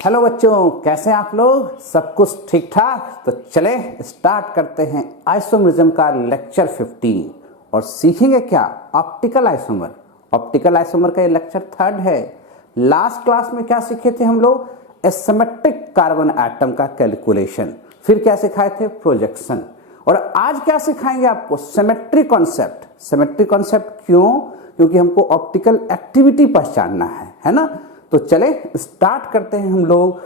Hello बच्चों, कैसे हैं आप लोग? सब कुछ ठीक ठाक? तो चले स्टार्ट करते हैं आइसोमरिज्म का लेक्चर 15 और सीखेंगे क्या? Optical isomer. ऑप्टिकल आइसोमर का ये लेक्चर 3 है। लास्ट क्लास में क्या सीखे थे हम लोग? एसिमेट्रिक कार्बन एटम का कैलकुलेशन। फिर क्या सिखाए थे? प्रोजेक्शन। और आज क्या सिखाएंगे आपको? Symmetry concept. सिमेट्री कॉन्सेप्ट क्यों? क्योंकि हमको ऑप्टिकल एक्टिविटी पहचानना है ना। तो चले स्टार्ट करते हैं हम लोग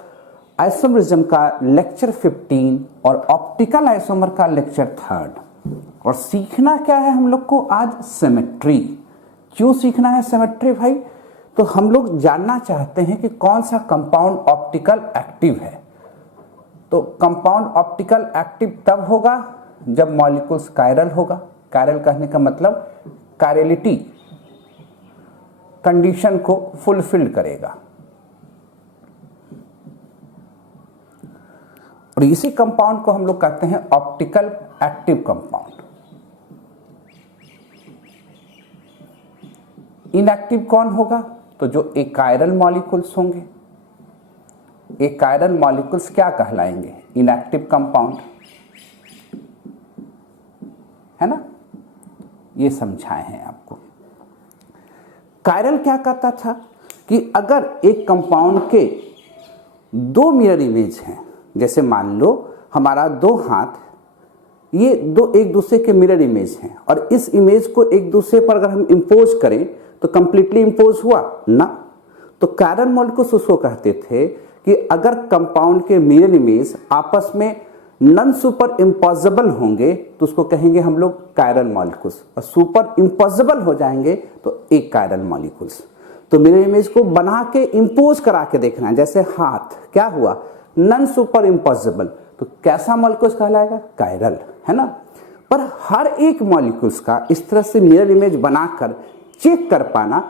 आइसोमरिज्म का लेक्चर 15 और ऑप्टिकल आइसोमर का लेक्चर 3। और सीखना क्या है हम लोग को आज? सिमेट्री। क्यों सीखना है सिमेट्री भाई? तो हम लोग जानना चाहते हैं कि कौन सा कंपाउंड ऑप्टिकल एक्टिव है। तो कंपाउंड ऑप्टिकल एक्टिव तब होगा जब मॉलिक्यूल्स कायरल होगा। कायरल कहने का मतलब कायरलिटी कंडीशन को फुलफिल करेगा। और इसी कंपाउंड को हम लोग कहते हैं ऑप्टिकल एक्टिव कंपाउंड। इनएक्टिव कौन होगा? तो जो एकायरल मॉलिक्यूल्स होंगे। एकायरल मॉलिक्यूल्स क्या कहलाएंगे? इनएक्टिव कंपाउंड, है ना। ये समझाए हैं आपको। कायरल क्या कहता था कि अगर एक कंपाउंड के दो मिरर इमेज हैं, जैसे मान लो हमारा दो हाथ, ये दो एक दूसरे के मिरर इमेज हैं और इस इमेज को एक दूसरे पर अगर हम इंपोज करें तो कंप्लीटली इंपोज हुआ ना। तो कायरल मॉलिक्यूल्स उसको कहते थे कि अगर कंपाउंड के मिरर इमेज आपस में नॉन सुपर इम्पॉसिबल होंगे तो उसको कहेंगे हम लोग कायरल मॉलिक्यूल्स, और सुपर इम्पॉसिबल हो जाएंगे तो एक कायरल मॉलिक्यूल्स। तो मिरर इमेज को बना के इंपोज करा के देखना है। जैसे हाथ क्या हुआ? नॉन सुपर इम्पॉसिबल, तो कैसा मॉलिक्यूल्स कहलाएगा? कायरल, है ना। पर हर एक मॉलिक्यूल्स का इस तरह से मिरर इमेज बनाकर चेक कर पाना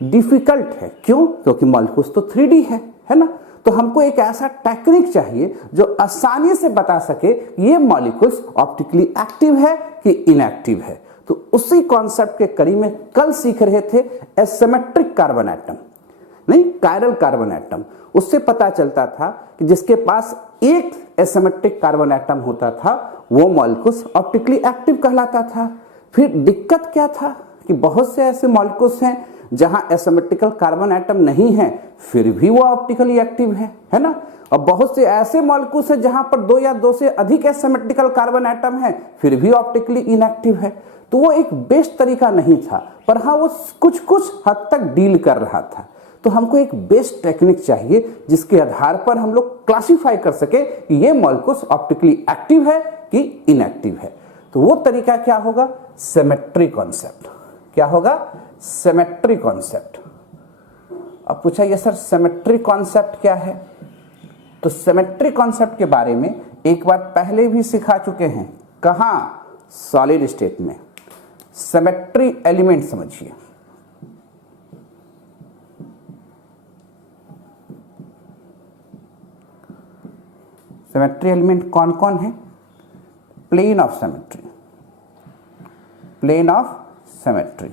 डिफिकल्ट है। क्यों? क्योंकि मॉलिक्यूल्स तो 3D है ना। तो हमको एक ऐसा टेक्निक चाहिए जो आसानी से बता सके ये मॉलिक्यूल्स ऑप्टिकली एक्टिव है कि इनएक्टिव है। तो उसी कॉन्सेप्ट के कड़ी में कल सीख रहे थे एसिमेट्रिक कार्बन एटम, नहीं कायरल कार्बन एटम। उससे पता चलता था कि जिसके पास एक एसिमेट्रिक कार्बन एटम होता था वो मॉलिक्यूल्स ऑप्टिकली एक्टिव कहलाता था। फिर दिक्कत क्या था कि बहुत से ऐसे मॉलिक्यूल्स हैं जहां एसिमेट्रिकल कार्बन एटम नहीं है फिर भी वो ऑप्टिकली एक्टिव है ना। और बहुत से ऐसे मॉलिक्यूल्स हैं जहां पर दो या दो से अधिक एसिमेट्रिकल कार्बन एटम है फिर भी ऑप्टिकली इनएक्टिव है। तो वो एक बेस्ट तरीका नहीं था, पर हाँ वो कुछ हद तक डील कर रहा था। तो हमको एक बेस्ट टेक्निक चाहिए जिसके आधार पर हम लोग क्लासिफाई कर सके कि ये मॉलिक्यूल्स ऑप्टिकली एक्टिव है कि इनएक्टिव है। तो वो तरीका क्या होगा? Symmetry concept. क्या होगा? Symmetry concept. अब पूछा ये सर सिमेट्री कॉन्सेप्ट क्या है? तो सिमेट्री कॉन्सेप्ट के बारे में एक बार पहले भी सिखा चुके हैं। कहां? सॉलिड स्टेट में। सिमेट्री एलिमेंट समझिए। सिमेट्री एलिमेंट कौन कौन है? Plane of symmetry, plane of symmetry.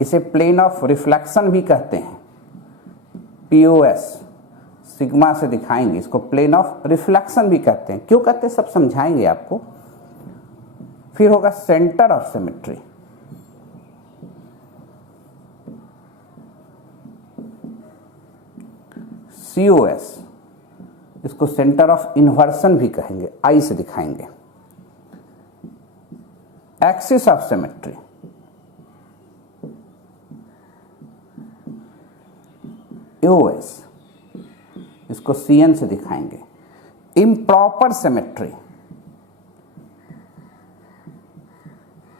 इसे प्लेन ऑफ रिफ्लेक्शन भी कहते हैं। POS सिग्मा से दिखाएंगे इसको। प्लेन ऑफ रिफ्लेक्शन भी कहते हैं। क्यों कहते हैं सब समझाएंगे आपको। फिर होगा सेंटर ऑफ सिमेट्री। COS इसको सेंटर ऑफ इन्वर्सन भी कहेंगे। I से दिखाएंगे। एक्सिस ऑफ सिमेट्री, EOS इसको CN से दिखाएंगे। इम्प्रॉपर सिमेट्री,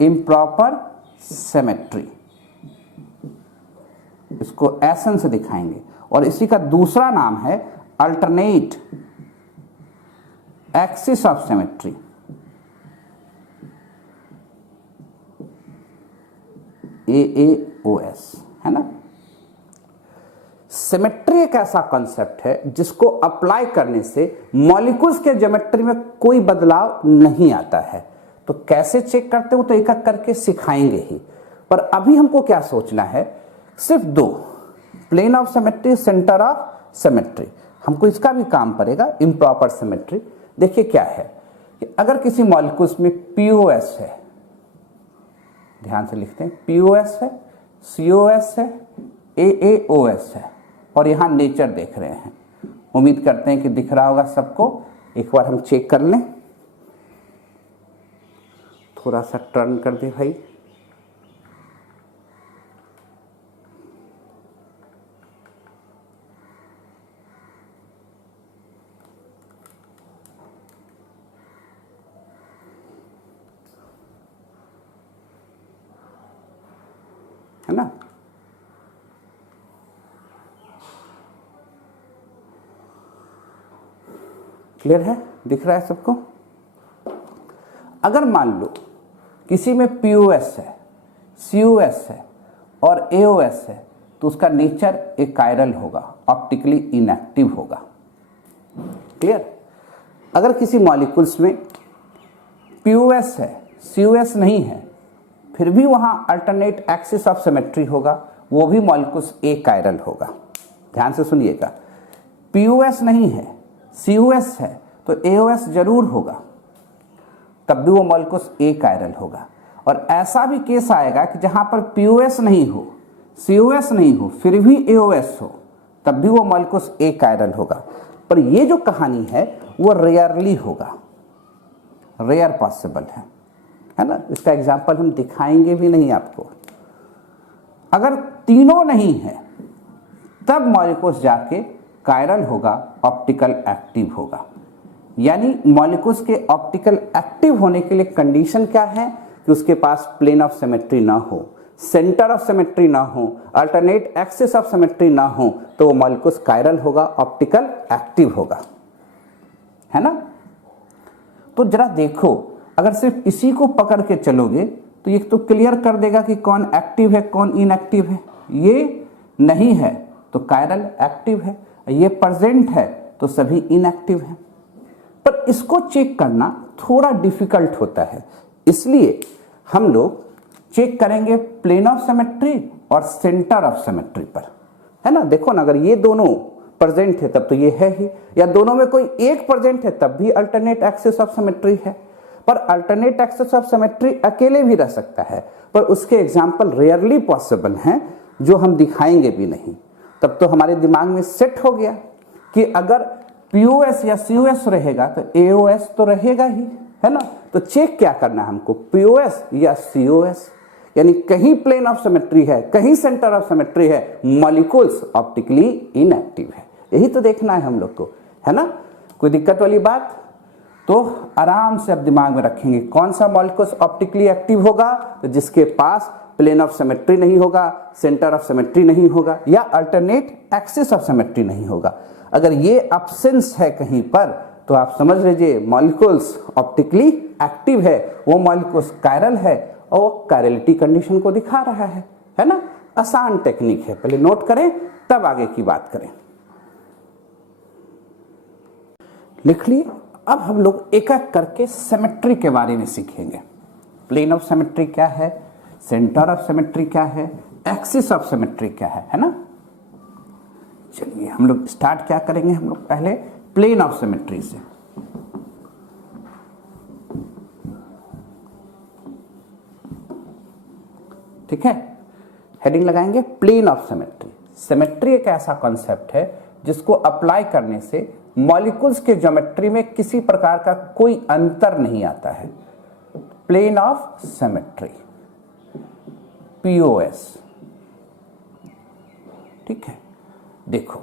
इम्प्रॉपर सिमेट्री इसको SN से दिखाएंगे। और इसी का दूसरा नाम है alternate axis of symmetry, AAOS, है ना। सिमेट्री एक ऐसा कॉन्सेप्ट है जिसको अप्लाई करने से मॉलिक्यूल्स के ज्योमेट्री में कोई बदलाव नहीं आता है। तो कैसे चेक करते हो? तो एक एक करके सिखाएंगे ही। पर अभी हमको क्या सोचना है? सिर्फ दो plane of symmetry, centre of symmetry, हमको इसका भी काम पड़ेगा, इम्प्रॉपर सिमेट्री। देखिए क्या है कि अगर किसी मॉलिक्यूल्स में पीओएस है, ध्यान से लिखते हैं, पीओएस है, सीओएस है, एएओएस है, और यहाँ नेचर देख रहे हैं, उम्मीद करते हैं कि दिख रहा होगा सबको। एक बार हम चेक कर लें, थोड़ा सा टर्न कर दे भाई। है ना, क्लियर है, दिख रहा है सबको। अगर मान लो किसी में पीओएस है, सीओएस है और एओएस है, तो उसका नेचर एक कायरल होगा, ऑप्टिकली इनएक्टिव होगा। क्लियर। अगर किसी मॉलिक्यूल्स में पीओएस है, सीओएस नहीं है, फिर भी वहां अल्टरनेट एक्सिस ऑफ सिमेट्री होगा, वो भी मॉलिक्यूल्स ए कायरल होगा। ध्यान से सुनिएगा, पीओएस नहीं है, सीओएस है, तो एओएस जरूर होगा, तब भी वो मॉलिक्यूल्स ए कायरल होगा। और ऐसा भी केस आएगा कि जहां पर पीओएस नहीं हो, सीओएस नहीं हो, फिर भी एओएस हो, तब भी वो मॉलिक्यूल्स ए कायरल होगा। पर ये जो कहानी है वो रेयरली होगा, रेयर पॉसिबल है ना। इसका एग्जांपल हम दिखाएंगे भी नहीं आपको। अगर तीनों नहीं है तब मॉलिक्यूल्स जाके कायरल होगा, ऑप्टिकल एक्टिव होगा। यानी मॉलिक्यूल्स के ऑप्टिकल एक्टिव होने के लिए कंडीशन क्या है कि उसके पास प्लेन ऑफ सिमेट्री ना हो, सेंटर ऑफ सिमेट्री ना हो, अल्टरनेट एक्सिस ऑफ सिमेट्री ना हो, तो वो मॉलिक्यूल्स कायरल होगा, ऑप्टिकल एक्टिव होगा, है ना। तो जरा देखो, अगर सिर्फ इसी को पकड़ के चलोगे तो ये तो क्लियर कर देगा कि कौन एक्टिव है कौन इनएक्टिव है। ये नहीं है तो कायरल एक्टिव है, ये प्रेजेंट है तो सभी इनएक्टिव है। पर इसको चेक करना थोड़ा डिफिकल्ट होता है, इसलिए हम लोग चेक करेंगे प्लेन ऑफ सिमेट्री और सेंटर ऑफ सिमेट्री पर, है ना। देखो ना, अगर ये दोनों प्रेजेंट है तब तो ये है ही, या दोनों में कोई एक प्रेजेंट है तब भी अल्टरनेट एक्सिस ऑफ सिमेट्री है। पर अल्टरनेट एक्सिस ऑफ सिमेट्री अकेले भी रह सकता है, पर उसके एग्जाम्पल रेयरली पॉसिबल हैं, जो हम दिखाएंगे भी नहीं। तब तो हमारे दिमाग में सेट हो गया कि अगर पीओएस या सीओएस रहेगा तो एओएस तो रहेगा ही, है ना। तो चेक क्या करना है हमको, पीओएस या सीओएस, यानी कहीं प्लेन ऑफ सिमेट्री है, कहीं सेंटर ऑफ सिमेट्री है, मॉलिक्यूल्स ऑप्टिकली इनएक्टिव है। यही तो देखना है हम लोग को, है ना। कोई दिक्कत वाली बात? तो आराम से अब दिमाग में रखेंगे कौन सा मॉलिक्यूल्स ऑप्टिकली एक्टिव होगा, तो जिसके पास प्लेन ऑफ सिमेट्री नहीं होगा, सेंटर ऑफ सिमेट्री नहीं होगा, या अल्टरनेट एक्सिस ऑफ सिमेट्री नहीं होगा। अगर ये एब्सेंस है कहीं पर तो आप समझ लीजिए मॉलिक्यूल्स ऑप्टिकली एक्टिव है, वो मॉलिक्यूल्स कायरल है और वो कायरलिटी कंडीशन को दिखा रहा है ना। आसान टेक्निक है, पहले नोट करें तब आगे की बात करें। लिख लिए। अब हम लोग एक एक करके सिमेट्री के बारे में सीखेंगे। प्लेन ऑफ सिमेट्री क्या है, सेंटर ऑफ सिमेट्री क्या है, एक्सिस ऑफ सिमेट्री क्या है ना। चलिए हम लोग स्टार्ट क्या करेंगे, हम लोग पहले प्लेन ऑफ सिमेट्री से। ठीक है, हेडिंग लगाएंगे प्लेन ऑफ सिमेट्री। सिमेट्री एक ऐसा कॉन्सेप्ट है जिसको अप्लाई करने से मॉलिक्यूल्स के ज्योमेट्री में किसी प्रकार का कोई अंतर नहीं आता है। Plane of symmetry, POS. ठीक है, देखो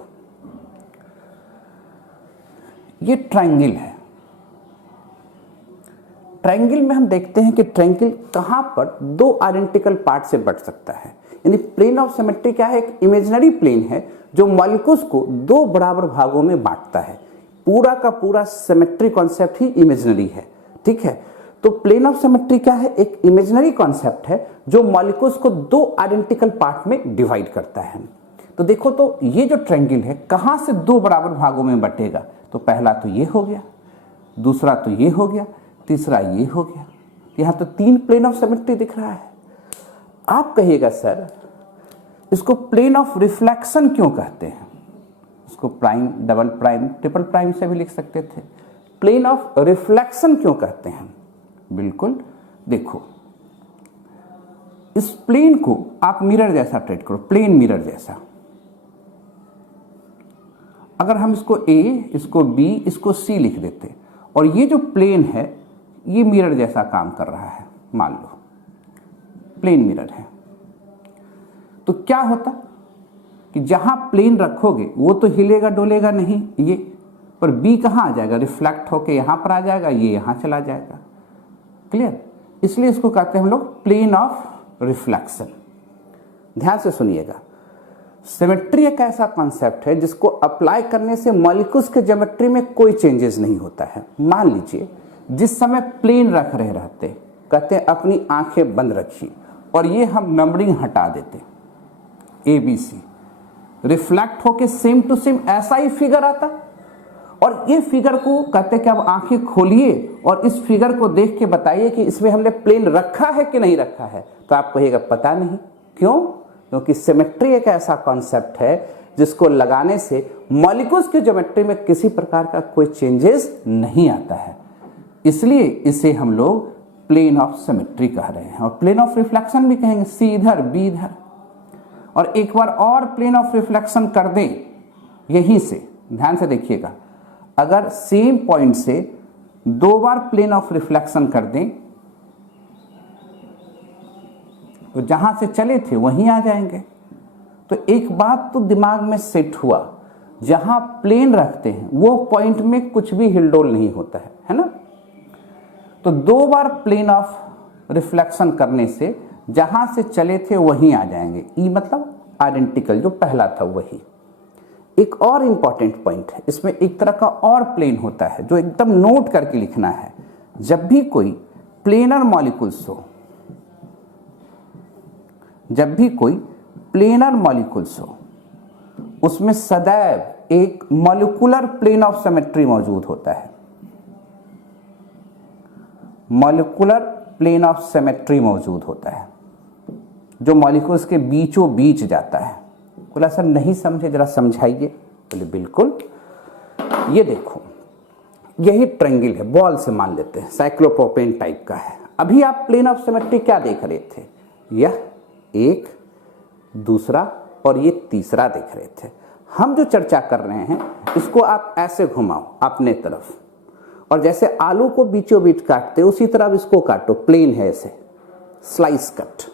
ये ट्रायंगल है। ट्रायंगल में हम देखते हैं कि ट्रायंगल कहां पर दो आइडेंटिकल पार्ट से बट सकता है। यानी प्लेन ऑफ सिमेट्री क्या है, एक इमेजिनरी प्लेन है जो मॉलिक्यूल्स को दो बराबर भागों में बांटता है। पूरा का पूरा सिमेट्री कॉन्सेप्ट ही इमेजिनरी है। ठीक है, तो प्लेन ऑफ सिमेट्री क्या है, एक इमेजिनरी कॉन्सेप्ट है जो मॉलिक्यूल्स को दो आइडेंटिकल पार्ट में डिवाइड करता है। तो देखो, तो ये जो ट्रायंगल है कहां से दो बराबर भागों में बटेगा, तो पहला तो ये हो गया, दूसरा तो ये हो गया, तीसरा ये हो गया। यहां तो तीन प्लेन ऑफ सिमेट्री दिख रहा है। आप कहिएगा सर इसको प्लेन ऑफ रिफ्लेक्शन क्यों कहते हैं? इसको prime, double prime, triple prime से भी लिख सकते थे। प्लेन ऑफ रिफ्लेक्शन क्यों कहते हैं? बिल्कुल, देखो इस प्लेन को आप मिरर जैसा ट्रीट करो, प्लेन मिरर जैसा। अगर हम इसको A, इसको B, इसको C लिख देते और ये जो प्लेन है ये मिरर जैसा काम कर रहा है, मान लो प्लेन मिरर है, तो क्या होता कि जहां प्लेन रखोगे वो तो हिलेगा डोलेगा नहीं, ये पर B कहाँ आ जाएगा? रिफ्लेक्ट होके यहां पर आ जाएगा, ये यहां चला जाएगा। क्लियर? इसलिए इसको कहते हैं हम लोग प्लेन ऑफ रिफ्लेक्शन। ध्यान से सुनिएगा, सिमेट्री एक ऐसा कॉन्सेप्ट है जिसको अप्लाई करने से मॉलिक्यूल्स के ज्योमेट्री में कोई चेंजेस नहीं होता है। मान लीजिए जिस समय प्लेन रख रहे रहते, कहते हैं अपनी आंखें बंद रखिए और ये हम नंबरिंग हटा देते ABC, रिफ्लेक्ट होके सेम टू सेम ऐसा ही फिगर आता और ये फिगर को कहते हैं कि अब आंखें खोलिए और इस फिगर को देख के बताइए कि इसमें हमने प्लेन रखा है कि नहीं रखा है, तो आप कहिएगा पता नहीं। क्यों? क्योंकि सिमेट्री एक ऐसा कॉन्सेप्ट है जिसको लगाने से मॉलिक्यूल्स की ज्योमेट्री में किसी प्रकार का कोई चेंजेस नहीं आता है, इसलिए इसे हम लोग प्लेन ऑफ सिमेट्री कह रहे हैं। और प्लेन ऑफ रिफ्लेक्शन भी कहेंगे, C इधर B इधर। और एक बार और प्लेन ऑफ रिफ्लेक्शन कर दें यहीं से, ध्यान से देखिएगा, अगर सेम पॉइंट से 2 बार प्लेन ऑफ रिफ्लेक्शन कर दें तो जहां से चले थे वहीं आ जाएंगे। तो एक बात तो दिमाग में सेट हुआ, जहां प्लेन रखते हैं वो पॉइंट में कुछ भी हिलडोल नहीं होता है ना? तो 2 बार प्लेन ऑफ रिफ्लेक्शन करने से जहां से चले थे वहीं आ जाएंगे। ई मतलब आइडेंटिकल, जो पहला था वही। एक और इंपॉर्टेंट पॉइंट है, इसमें एक तरह का और प्लेन होता है जो एकदम नोट करके लिखना है। जब भी कोई प्लेनर मॉलिक्यूल्स हो, जब भी कोई प्लेनर मॉलिक्यूल्स हो, उसमें सदैव एक मॉलिक्यूलर प्लेन ऑफ सिमेट्री मौजूद होता है। मॉलिक्यूलर प्लेन ऑफ सिमेट्री मौजूद होता है जो मॉलिक्यूल्स के बीचों बीच जाता है। बोला सर नहीं समझे, जरा समझाइए। बोले बिल्कुल, ये देखो यही ट्रायंगल है, बॉल से मान लेते हैं, साइक्लोप्रोपेन टाइप का है। अभी आप प्लेन ऑफ सिमेट्री क्या देख रहे थे? यह एक, दूसरा और ये तीसरा देख रहे थे। हम जो चर्चा कर रहे हैं इसको आप ऐसे घुमाओ अपने तरफ, और जैसे आलू को बीचों बीच काटते उसी तरह इसको काटो। प्लेन है, ऐसे स्लाइस कट,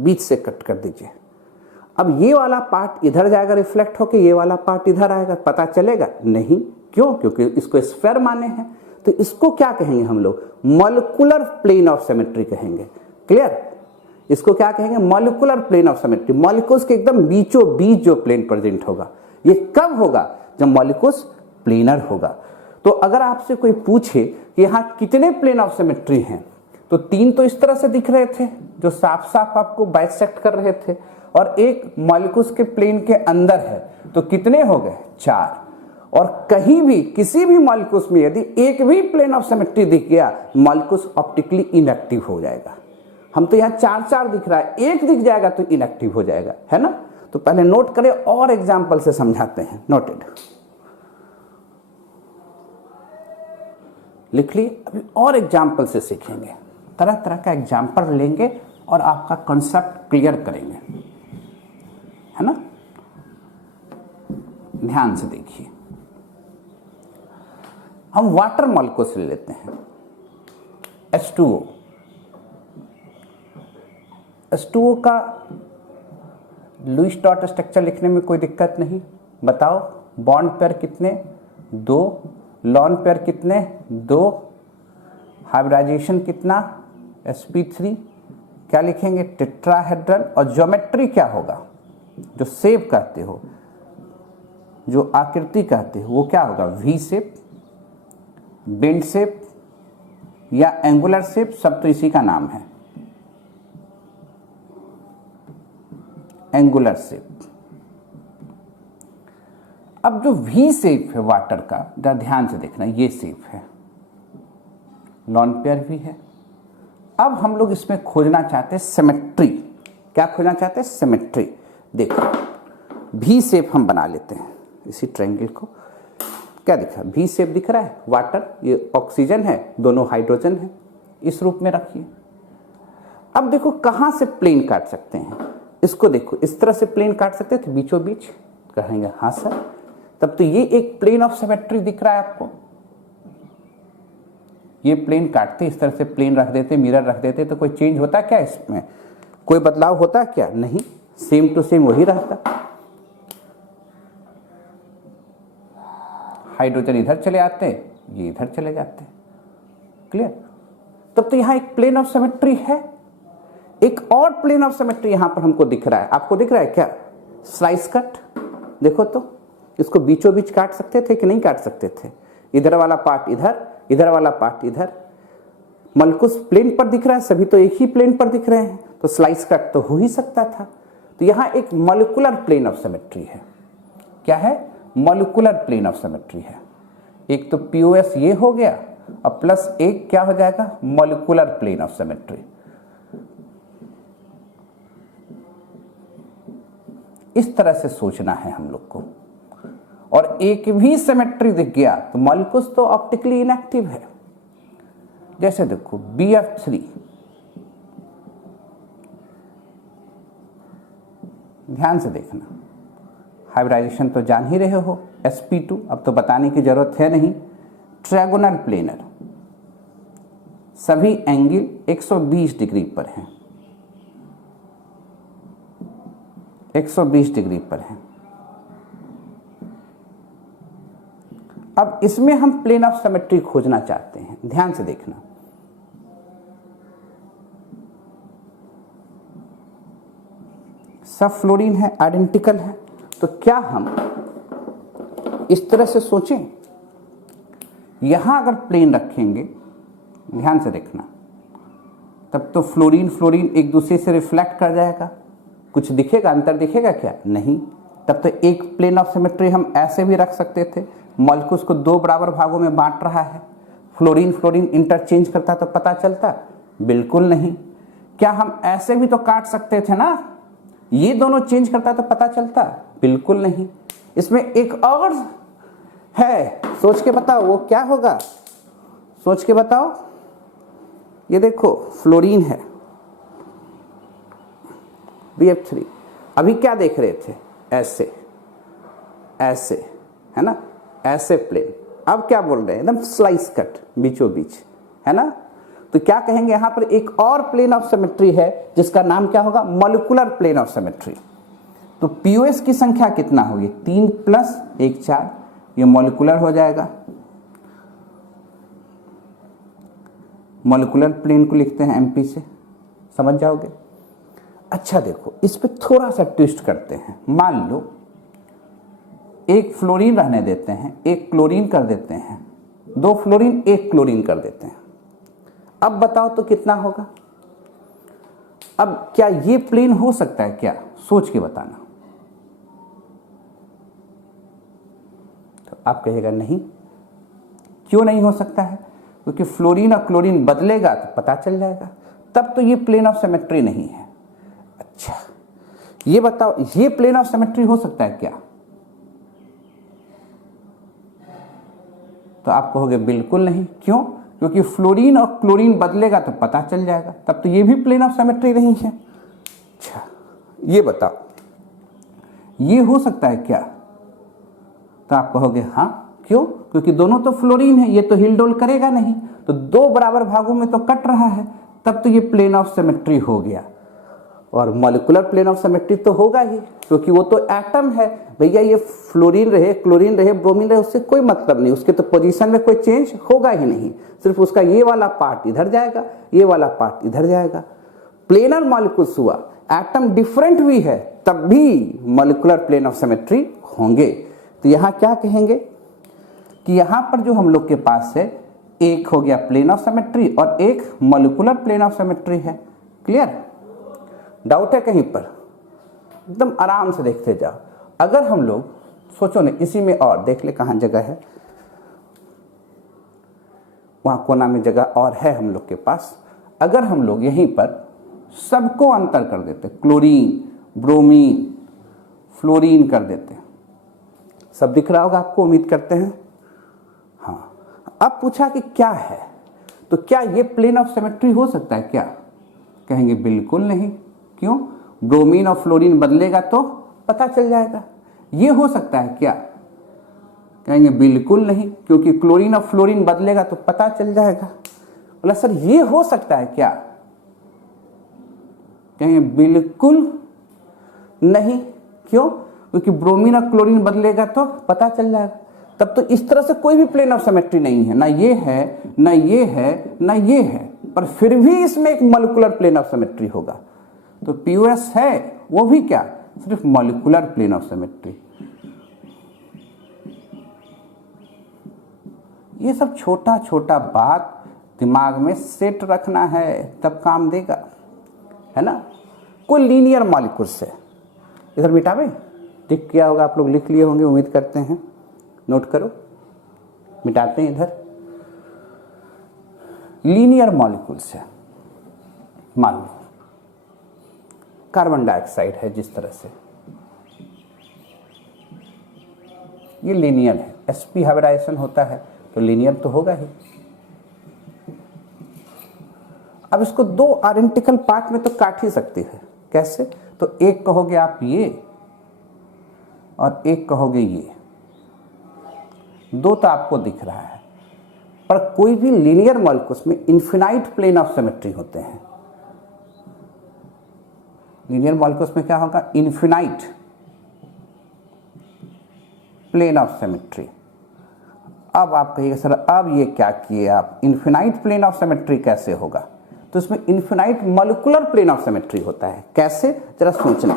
बीच से कट कर दीजिए। अब ये वाला पार्ट इधर जाएगा रिफ्लेक्ट होके, ये वाला पार्ट इधर आएगा, पता चलेगा नहीं। क्यों? क्योंकि इसको स्फीयर माने हैं। तो इसको क्या कहेंगे हम लोग? मॉलिक्यूलर प्लेन ऑफ सिमेट्री कहेंगे। क्लियर? इसको क्या कहेंगे? Molecular plane of symmetry. Molecules के एकदम बीचों बीच जो प्लेन प्रेजेंट होगा, ये कब होगा? जब मॉलिक्यूल्स प्लेनर होगा। तो अगर आपसे कोई पूछे कि यहाँ कितने प्लेन ऑफ सिमेट्री हैं, तो 3 तो इस तरह से दिख रहे थे जो साफ साफ आपको बाइसेक्ट कर रहे थे, और एक मॉलिक्यूल्स के प्लेन के अंदर है, तो कितने हो गए? 4। और कहीं भी किसी भी मॉलिक्यूल्स में यदि एक भी प्लेन ऑफ सिमेट्री दिख गया, मॉलिक्यूल्स ऑप्टिकली इनएक्टिव हो जाएगा। हम तो यहाँ 4 दिख रहा है, एक दिख जाएगा तो इनएक्टिव हो जाएगा, है ना? तो पहले नोट करें और एग्जाम्पल से समझाते हैं। नोटेड, लिख लिए। अभी और एग्जाम्पल से सीखेंगे, तरह तरह का एग्जाम्पल लेंगे और आपका कॉन्सेप्ट क्लियर करेंगे, है ना? ध्यान से देखिए, हम वाटर मॉलिक्यूल्स ले लेते हैं। H2O, H2O का लुईस डॉट स्ट्रक्चर लिखने में कोई दिक्कत नहीं। बताओ बॉन्ड पेयर कितने? 2। लॉन पेयर कितने? 2। हाइब्रिडाइजेशन कितना? sp3। क्या लिखेंगे? टेट्राहेड्रल। और ज्योमेट्री क्या होगा? जो शेप कहते हो, जो आकृति कहते हो, वो क्या होगा? वी शेप, बेंड शेप या एंगुलर शेप, सब तो इसी का नाम है, एंगुलर शेप। अब जो वी शेप है वाटर का, जरा ध्यान से देखना, ये शेप है, लॉन पेयर भी है। अब हम लोग इसमें खोजना चाहते हैं सिमेट्री। क्या खोजना चाहते हैं? सिमेट्री। देखो भी शेप हम बना लेते हैं इसी ट्रायंगल को। क्या दिखा, भी शेप दिख रहा है, वाटर, ये ऑक्सीजन है, दोनों हाइड्रोजन है, इस रूप में रखिए। अब देखो कहां से प्लेन काट सकते हैं, इसको देखो इस तरह से प्लेन काट सकते थे बीचों बीच, कहेंगे हाँ सर, तब तो ये एक प्लेन ऑफ सिमेट्री दिख रहा है आपको। ये प्लेन काटते इस तरह से प्लेन रख देते, मिरर रख देते, तो कोई चेंज होता क्या इसमें, कोई बदलाव होता क्या, नहीं, सेम टू सेम वही रहता। हाइड्रोजन इधर चले आते, ये इधर चले जाते, क्लियर। तब तो यहां एक प्लेन ऑफ सिमेट्री है। एक और प्लेन ऑफ सिमेट्री यहां पर हमको दिख रहा है, आपको दिख रहा है क्या, स्लाइस कट। देखो तो इसको बीचों बीच काट सकते थे कि नहीं काट सकते थे, इधर वाला पार्ट इधर, इधर वाला पार्ट इधर। मलकुस प्लेन पर दिख रहा है, सभी तो एक ही प्लेन पर दिख रहे हैं, तो स्लाइस कट तो हो ही सकता था। तो यहां एक मॉलिक्यूलर प्लेन ऑफ सिमेट्री है। क्या है, मॉलिक्यूलर प्लेन ऑफ सिमेट्री है। एक तो पीओएस ये हो गया और प्लस एक क्या हो जाएगा, मॉलिक्यूलर प्लेन ऑफ सिमेट्री। इस तरह से सोचना है हम लोग को। और एक भी सिमेट्री दिख गया तो मॉलिक्यूल्स तो ऑप्टिकली इनएक्टिव है। जैसे देखो BF3, ध्यान से देखना, हाइब्रिडाइजेशन तो जान ही रहे हो, sp2 अब तो बताने की जरूरत है नहीं। ट्रायगोनल प्लेनर, सभी एंगल 120 डिग्री पर हैं, 120 डिग्री पर हैं। अब इसमें हम प्लेन ऑफ सिमेट्री खोजना चाहते हैं, ध्यान से देखना। सब फ्लोरीन है, आइडेंटिकल है, तो क्या हम इस तरह से सोचें, यहां अगर प्लेन रखेंगे, ध्यान से देखना, तब तो फ्लोरीन फ्लोरीन एक दूसरे से रिफ्लेक्ट कर जाएगा, कुछ दिखेगा, अंतर दिखेगा क्या, नहीं। तब तो एक प्लेन ऑफ सिमेट्री हम ऐसे भी रख सकते थे, मॉलिक्यूल्स को दो बराबर भागों में बांट रहा है, फ्लोरीन फ्लोरीन इंटरचेंज करता तो पता चलता, बिल्कुल नहीं। क्या हम ऐसे भी तो काट सकते थे ना, ये दोनों चेंज करता तो पता चलता, बिल्कुल नहीं। इसमें एक और है, सोच के बताओ वो क्या होगा, सोच के बताओ। ये देखो फ्लोरीन है, BF3, अभी क्या देख रहे थे, ऐसे ऐसे, है ना, ऐसे प्लेन। अब क्या बोल रहे हैं, एकदम स्लाइस कट बीचों बीच, है ना। तो क्या कहेंगे, यहां पर एक और प्लेन ऑफ सिमेट्री है जिसका नाम क्या होगा, मॉलिक्यूलर प्लेन ऑफ सिमेट्री। तो पीओएस की संख्या कितना होगी, 3 + 1 4, ये मॉलिक्यूलर हो जाएगा। मॉलिक्यूलर प्लेन को लिखते हैं MP से, समझ जाओगे। अच्छा देखो, इस पे थोड़ा सा ट्विस्ट करते हैं। मान लो एक फ्लोरीन रहने देते हैं, एक क्लोरीन कर देते हैं, 2 फ्लोरीन 1 क्लोरीन कर देते हैं। अब बताओ तो कितना होगा। अब क्या ये प्लेन हो सकता है क्या, सोच के बताना। तो आप कहेगा नहीं, क्यों नहीं हो सकता है, क्योंकि फ्लोरीन और क्लोरीन बदलेगा तो पता चल जाएगा, तब तो ये प्लेन ऑफ सिमेट्री नहीं है। अच्छा ये बताओ, ये प्लेन ऑफ सिमेट्री हो सकता है क्या, तो आप कहोगे बिल्कुल नहीं। क्यों, क्योंकि फ्लोरीन और क्लोरीन बदलेगा तो पता चल जाएगा, तब तो ये भी प्लेन ऑफ सिमेट्री नहीं है। अच्छा ये बताओ, ये हो सकता है क्या, तो आप कहोगे हाँ। क्यों, क्योंकि दोनों तो फ्लोरीन है, ये तो हिल डोल करेगा नहीं, तो 2 बराबर भागों में तो कट रहा है, तब तो ये प्लेन ऑफ सिमेट्री हो गया। और मॉलिक्यूलर प्लेन ऑफ सिमेट्री तो होगा ही, क्योंकि वो तो एटम है भैया, ये फ्लोरीन रहे, क्लोरीन रहे, ब्रोमीन रहे, उससे कोई मतलब नहीं, उसके तो पोजीशन में कोई चेंज होगा ही नहीं, सिर्फ उसका ये वाला पार्ट इधर जाएगा, ये वाला पार्ट इधर जाएगा। प्लेनर मॉलिक्यूल्स हुआ, एटम डिफरेंट भी है, तब भी मॉलिक्यूलर प्लेन ऑफ सिमेट्री होंगे। तो यहां क्या कहेंगे कि यहां पर जो हम लोग के पास है, एक हो गया प्लेन ऑफ सिमेट्री और एक मॉलिक्यूलर प्लेन ऑफ सिमेट्री है। क्लियर, डाउट है कहीं पर, एकदम आराम से देखते जाओ। अगर हम लोग सोचो ना, इसी में और देख ले कहां जगह है, वहां कोना में जगह और है हम लोग के पास। अगर हम लोग यहीं पर सबको अंतर कर देते, क्लोरीन, ब्रोमीन, फ्लोरीन कर देते हैं। सब दिख रहा होगा आपको, उम्मीद करते हैं। हाँ, अब पूछा कि क्या है, तो क्या ये प्लेन ऑफ सिमेट्री हो सकता है क्या? कहेंगे बिल्कुल नहीं। क्यों? ब्रोमीन और फ्लोरीन बदलेगा तो पता चल जाएगा। ये हो सकता है क्या? कहेंगे बिल्कुल नहीं, क्योंकि क्लोरीन और फ्लोरीन बदलेगा तो पता चल जाएगा। बोला सर ये हो सकता है क्या? कहेंगे बिल्कुल नहीं। क्यों? क्योंकि ब्रोमीन और क्लोरीन बदलेगा तो पता चल जाएगा। तब तो इस तरह से कोई भी प्लेन ऑफ सिमेट्री नहीं है, ना ये है, ना ये है, ना ये है, पर फिर भी इसमें एक मॉलिक्यूलर प्लेन ऑफ सिमेट्री होगा। तो पीओएस है वो भी क्या? सिर्फ मॉलिक्यूलर प्लेन ऑफ सिमेट्री। ये सब छोटा छोटा बात दिमाग में सेट रखना है, तब काम देगा, है ना। कोई लीनियर मॉलिक्यूल से इधर मिटावे, टिक किया होगा, आप लोग लिख लिए होंगे, उम्मीद करते हैं। नोट करो, मिटाते हैं इधर। लीनियर मॉलिक्यूल से मान लो कार्बन डाइऑक्साइड है, जिस तरह से ये लीनियर है, sp हाइब्रिडाइजेशन होता है तो लीनियर तो होगा ही। अब इसको दो आइडेंटिकल पार्ट में तो काट ही सकती है। कैसे? तो एक कहोगे आप ये और एक कहोगे ये, दो तो आपको दिख रहा है। पर कोई भी लीनियर मॉलिक्यूल्स में इनफिनाइट प्लेन ऑफ सिमेट्री होते हैं। लीनियर मॉलिक्यूल्स में क्या होगा? Infinite plane of symmetry. अब आप कहिएगा सर अब ये क्या किए आप, इनफिनाइट प्लेन ऑफ सिमेट्री कैसे होगा? तो इसमें infinite molecular plane of symmetry होता है। कैसे? जरा सोचना।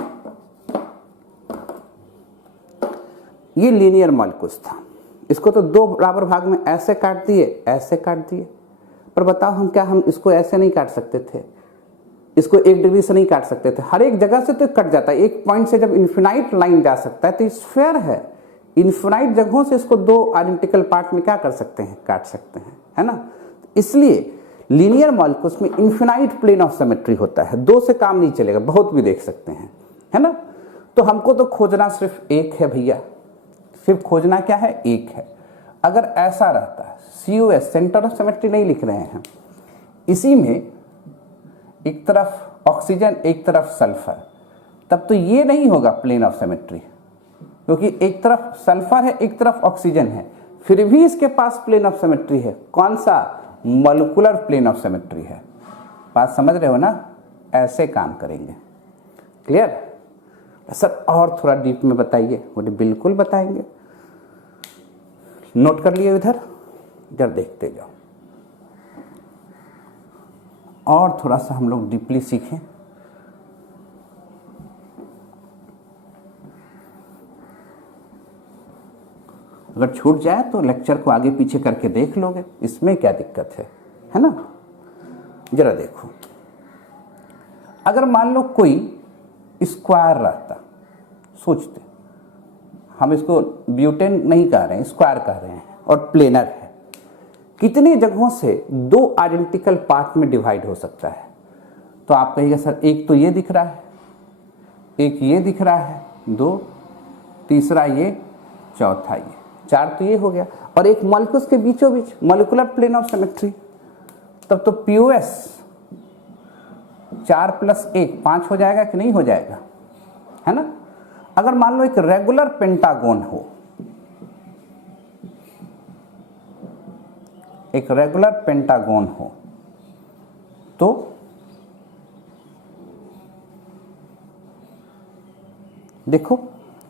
ये लीनियर मॉलिक्यूल्स था, इसको तो दो बराबर भाग में ऐसे काट दिए, ऐसे काट दिए। पर बताओ हम क्या हम इसको ऐसे नहीं काट सकते थे? इसको एक डिग्री से नहीं काट सकते थे? हर एक जगह से तो कट जाता है। एक पॉइंट से जब इन्फिनाइट लाइन जा सकता है तो स्फीयर है, इन्फिनाइट जगहों से इसको दो आइडेंटिकल पार्ट में क्या कर सकते हैं? काट सकते हैं, है ना। इसलिए लीनियर मॉलिक्यूल्स में इन्फिनाइट प्लेन ऑफ सिमेट्री होता है। दो से काम नहीं चलेगा, बहुत भी देख सकते हैं, है ना। तो हमको तो खोजना सिर्फ एक है भैया, सिर्फ खोजना क्या है? एक है। अगर ऐसा रहता है, COS सेंटर ऑफ सिमेट्री नहीं लिख रहे हैं, इसी में एक तरफ ऑक्सीजन एक तरफ सल्फर, तब तो ये नहीं होगा प्लेन ऑफ सिमेट्री, क्योंकि एक तरफ सल्फर है एक तरफ ऑक्सीजन है, फिर भी इसके पास प्लेन ऑफ सिमेट्री है। कौन सा? मॉलिक्यूलर प्लेन ऑफ सिमेट्री है। बात समझ रहे हो ना? ऐसे काम करेंगे। क्लियर? सर और थोड़ा डीप में बताइए। बोले बिल्कुल बताएंगे। नोट कर लिए इधर, इधर देखते जाओ। और थोड़ा सा हम लोग डीपली सीखें। अगर छूट जाए तो लेक्चर को आगे पीछे करके देख लोगे, इसमें क्या दिक्कत है ना। जरा देखो, अगर मान लो कोई स्क्वायर रहता, सोचते, हम इसको ब्यूटेन नहीं कह रहे हैं, स्क्वायर कह रहे हैं, और प्लेनर है, कितनी जगहों से दो आइडेंटिकल पार्ट में डिवाइड हो सकता है? तो आप कहिएगा सर एक तो ये दिख रहा है, एक ये दिख रहा है, दो, तीसरा ये, चौथा ये, चार तो ये हो गया, और एक मॉलिक्यूल्स के बीचों बीच मॉलिक्यूलर प्लेन ऑफ सिमेट्री। तब तो पीओएस 4 + 1 5 हो जाएगा कि नहीं हो जाएगा, है ना। अगर मान लो एक रेगुलर पेंटागन हो, एक रेगुलर पेंटागन हो, तो देखो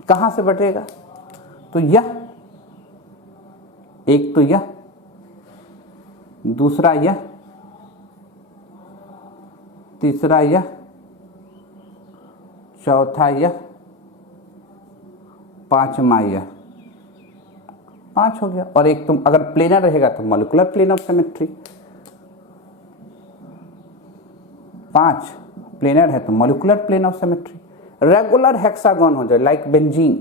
कहां से बटेगा? तो यह एक, तो यह दूसरा, यह तीसरा, यह चौथा, यह पांचवा, यह 5 हो गया। और एक तुम अगर प्लेनर रहेगा तो molecular plane of symmetry. 5 planar है तो molecular plane of symmetry. Regular hexagon हो जाए लाइक बेंजीन,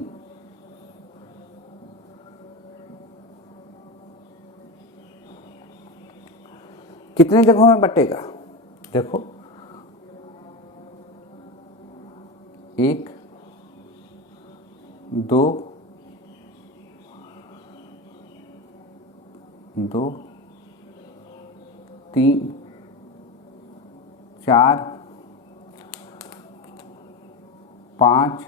कितने जगहों में बटेगा? देखो 1 2 2 3 4 5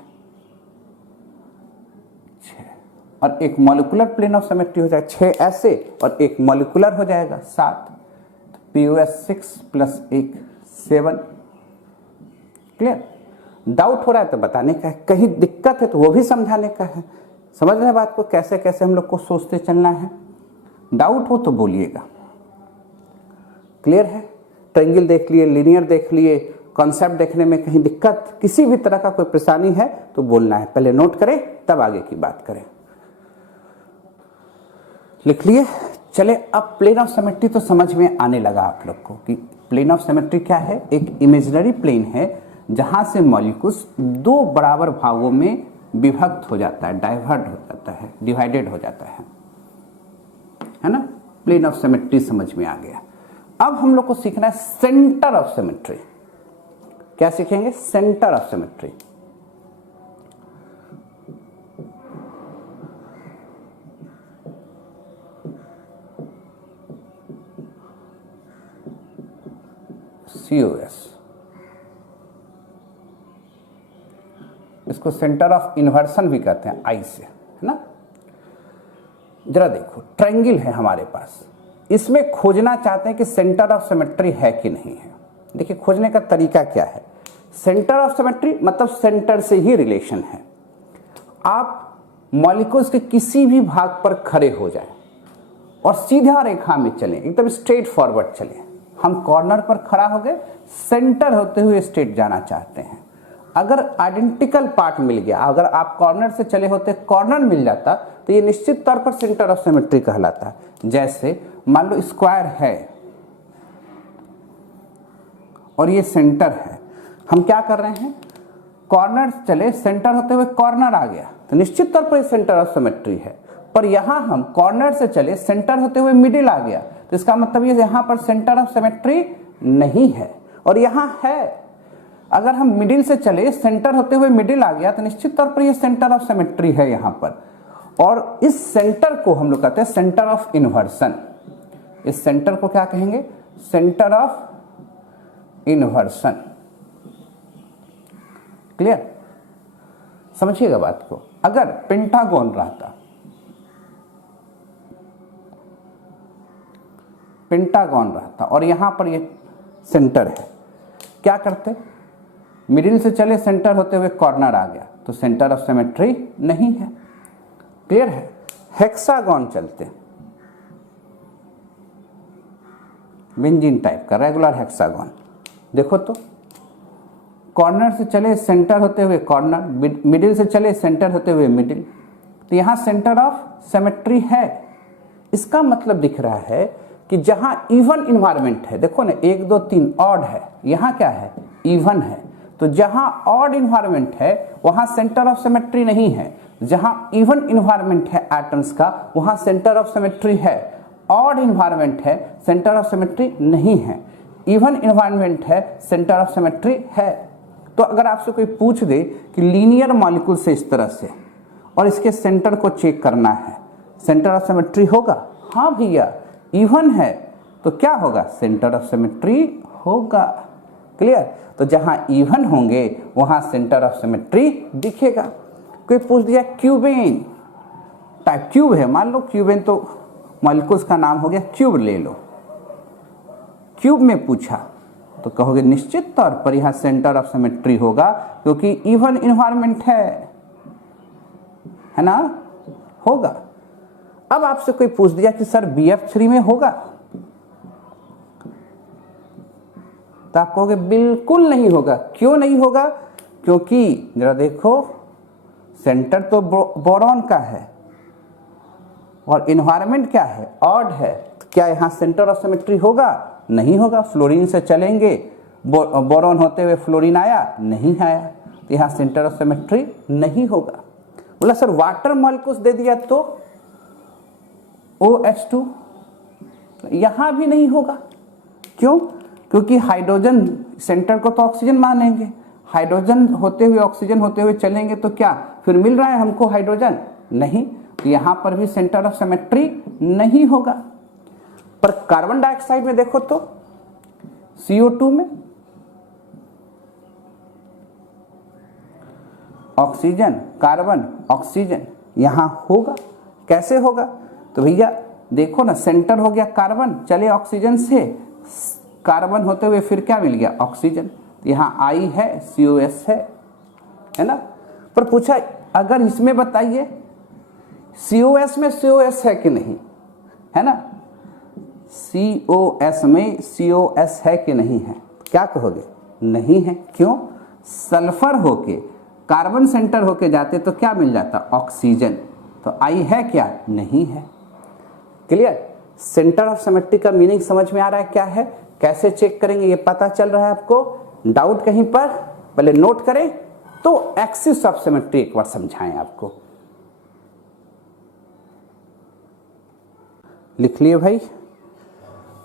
6 और एक मॉलिक्यूलर प्लेन ऑफ सिमेट्री हो जाएगा 6 ऐसे और एक मॉलिक्यूलर हो जाएगा 7। POS 6 plus 1 7। क्लियर? डाउट हो रहा है तो बताने का है, कहीं दिक्कत है तो वो भी समझाने का है। समझ रहे हैं बात को, कैसे कैसे हम लोग को सोचते चलना है। डाउट हो तो बोलिएगा। क्लियर है? ट्रायंगल देख लिए, लीनियर देख लिए, कॉन्सेप्ट देखने में कहीं दिक्कत, किसी भी तरह का कोई परेशानी है तो बोलना है। पहले नोट करें तब आगे की बात करें। लिख लिए? चले, अब प्लेन ऑफ सिमेट्री तो समझ में आने लगा आप लोग को कि प्लेन ऑफ सिमेट्री क्या है। एक इमेजिनरी प्लेन है जहां से मॉलिक्यूल्स 2 बराबर भागों में विभक्त हो जाता है, डाइवर्ट हो जाता है, डिवाइडेड हो जाता है ना। प्लेन ऑफ सिमेट्री समझ में आ गया। अब हम लोग को सीखना है सेंटर ऑफ सिमेट्री। क्या सीखेंगे? Centre of symmetry. COS, इसको सेंटर ऑफ इन्वर्सन भी कहते हैं, आई से, है ना। जरा देखो, ट्रायंगल है हमारे पास, इसमें खोजना चाहते हैं कि सेंटर ऑफ सिमेट्री है कि नहीं है। देखिए खोजने का तरीका क्या है। सेंटर ऑफ सिमेट्री मतलब सेंटर से ही रिलेशन है। आप मॉलिक्यूल्स के किसी भी भाग पर खड़े हो जाएं और सीधा रेखा में चलें, एकदम स्ट्रेट फॉरवर्ड चलें। हम कॉर्नर पर खड़ा हो गए, सेंटर होते हुए स्ट्रेट जाना चाहते हैं। अगर आइडेंटिकल पार्ट मिल गया, अगर आप कॉर्नर से चले होते कॉर्नर मिल जाता, तो ये निश्चित तौर पर सेंटर ऑफ सिमेट्री कहलाता। जैसे मान लो स्क्वायर है और ये सेंटर है, हम क्या कर रहे हैं, कॉर्नर चले, सेंटर होते हुए कॉर्नर आ गया, तो निश्चित तौर पर ये सेंटर ऑफ सिमेट्री है। पर यहां हम कॉर्नर से चले, सेंटर होते हुए मिडिल आ गया, तो इसका मतलब ये यहां पर सेंटर ऑफ सिमेट्री नहीं है। और यहां है, अगर हम मिडिल से चले, सेंटर होते हुए मिडिल आ गया, तो निश्चित तौर पर ये सेंटर ऑफ सिमेट्री है यहां पर। और इस सेंटर को हम लोग कहते हैं सेंटर ऑफ इन्वर्सन। इस सेंटर को क्या कहेंगे? Centre of inversion. क्लियर? समझिएगा बात को। अगर पेंटागन रहता, पेंटागन रहता और यहां पर ये सेंटर है, क्या करते? मिडिल से चले, सेंटर होते हुए कॉर्नर आ गया, तो सेंटर ऑफ सिमेट्री नहीं है। क्लियर है? हेक्सागन चलते, बेंजीन टाइप का रेगुलर हेक्सागन, देखो तो कॉर्नर से चले, सेंटर होते हुए कॉर्नर, मिडिल से चले, सेंटर होते हुए मिडिल, तो यहां सेंटर ऑफ सिमेट्री है। इसका मतलब दिख रहा है कि जहां इवन इन्वायरमेंट है, देखो ना 1 2 3 ऑड है, यहां क्या है? इवन है। तो जहां ऑड इन्वायरमेंट है वहां सेंटर ऑफ सिमेट्री नहीं है। जहां इवन इन्वायरमेंट है एटम्स का, वहां सेंटर ऑफ सिमेट्री है। ऑड इन्वायरमेंट है, सेंटर ऑफ सिमेट्री नहीं है। इवन इन्वायरमेंट है, सेंटर ऑफ सिमेट्री है। तो अगर आपसे कोई पूछ दे कि लीनियर मॉलिक्यूल से इस तरह से और इसके सेंटर को चेक करना है, सेंटर ऑफ सिमेट्री होगा? हाँ भैया, इवन है तो क्या होगा? सेंटर ऑफ सिमेट्री होगा। क्लियर? तो जहां इवन होंगे वहां सेंटर ऑफ सिमेट्री दिखेगा। कोई पूछ दिया क्यूबेन टाइप, क्यूब है मान लो, क्यूबेन तो मॉलिक्यूल्स का नाम हो गया, क्यूब ले लो। क्यूब में पूछा तो कहोगे निश्चित तौर पर यहां सेंटर ऑफ सिमेट्री होगा, क्योंकि इवन इन्वायरमेंट है ना, होगा। अब आपसे कोई पूछ दिया कि सर BF3 में होगा, तो आप कहोगे बिल्कुल नहीं होगा। क्यों नहीं होगा? क्योंकि जरा देखो, सेंटर तो बोरॉन का है और इन्वायरमेंट क्या है? ऑड है। तो क्या यहां सेंटर ऑफ सिमेट्री होगा? नहीं होगा। फ्लोरीन से चलेंगे, बोरॉन होते हुए फ्लोरीन आया, नहीं आया, तो यहां सेंटर ऑफ सिमेट्री नहीं होगा। बोला सर वाटर मॉलिक्यूल्स दे दिया तो OH2, यहां भी नहीं होगा। क्यों? क्योंकि हाइड्रोजन, सेंटर को तो ऑक्सीजन मानेंगे, हाइड्रोजन होते हुए ऑक्सीजन होते हुए चलेंगे तो क्या फिर मिल रहा है हमको हाइड्रोजन? नहीं, तो यहां पर भी सेंटर ऑफ सिमेट्री नहीं होगा। पर कार्बन डाइऑक्साइड में देखो तो CO2 में ऑक्सीजन कार्बन ऑक्सीजन यहां होगा। कैसे होगा? तो भैया देखो ना, सेंटर हो गया कार्बन, चले ऑक्सीजन से, कार्बन होते हुए फिर क्या मिल गया? ऑक्सीजन। यहां I है, COS है ना। पर पूछा अगर इसमें बताइए COS में COS है कि नहीं, है ना, COS में COS है कि नहीं है? क्या कहोगे? नहीं है। क्यों? सल्फर होके कार्बन सेंटर होके जाते तो क्या मिल जाता? ऑक्सीजन। तो I है क्या? नहीं है। क्लियर? सेंटर ऑफ सिमेट्री का मीनिंग समझ में आ रहा है क्या है? कैसे चेक करेंगे ये पता चल रहा है आपको? डाउट कहीं पर? पहले नोट करें तो एक्सिस ऑफ सिमेट्री एक बार समझाएं आपको। लिख लिए भाई?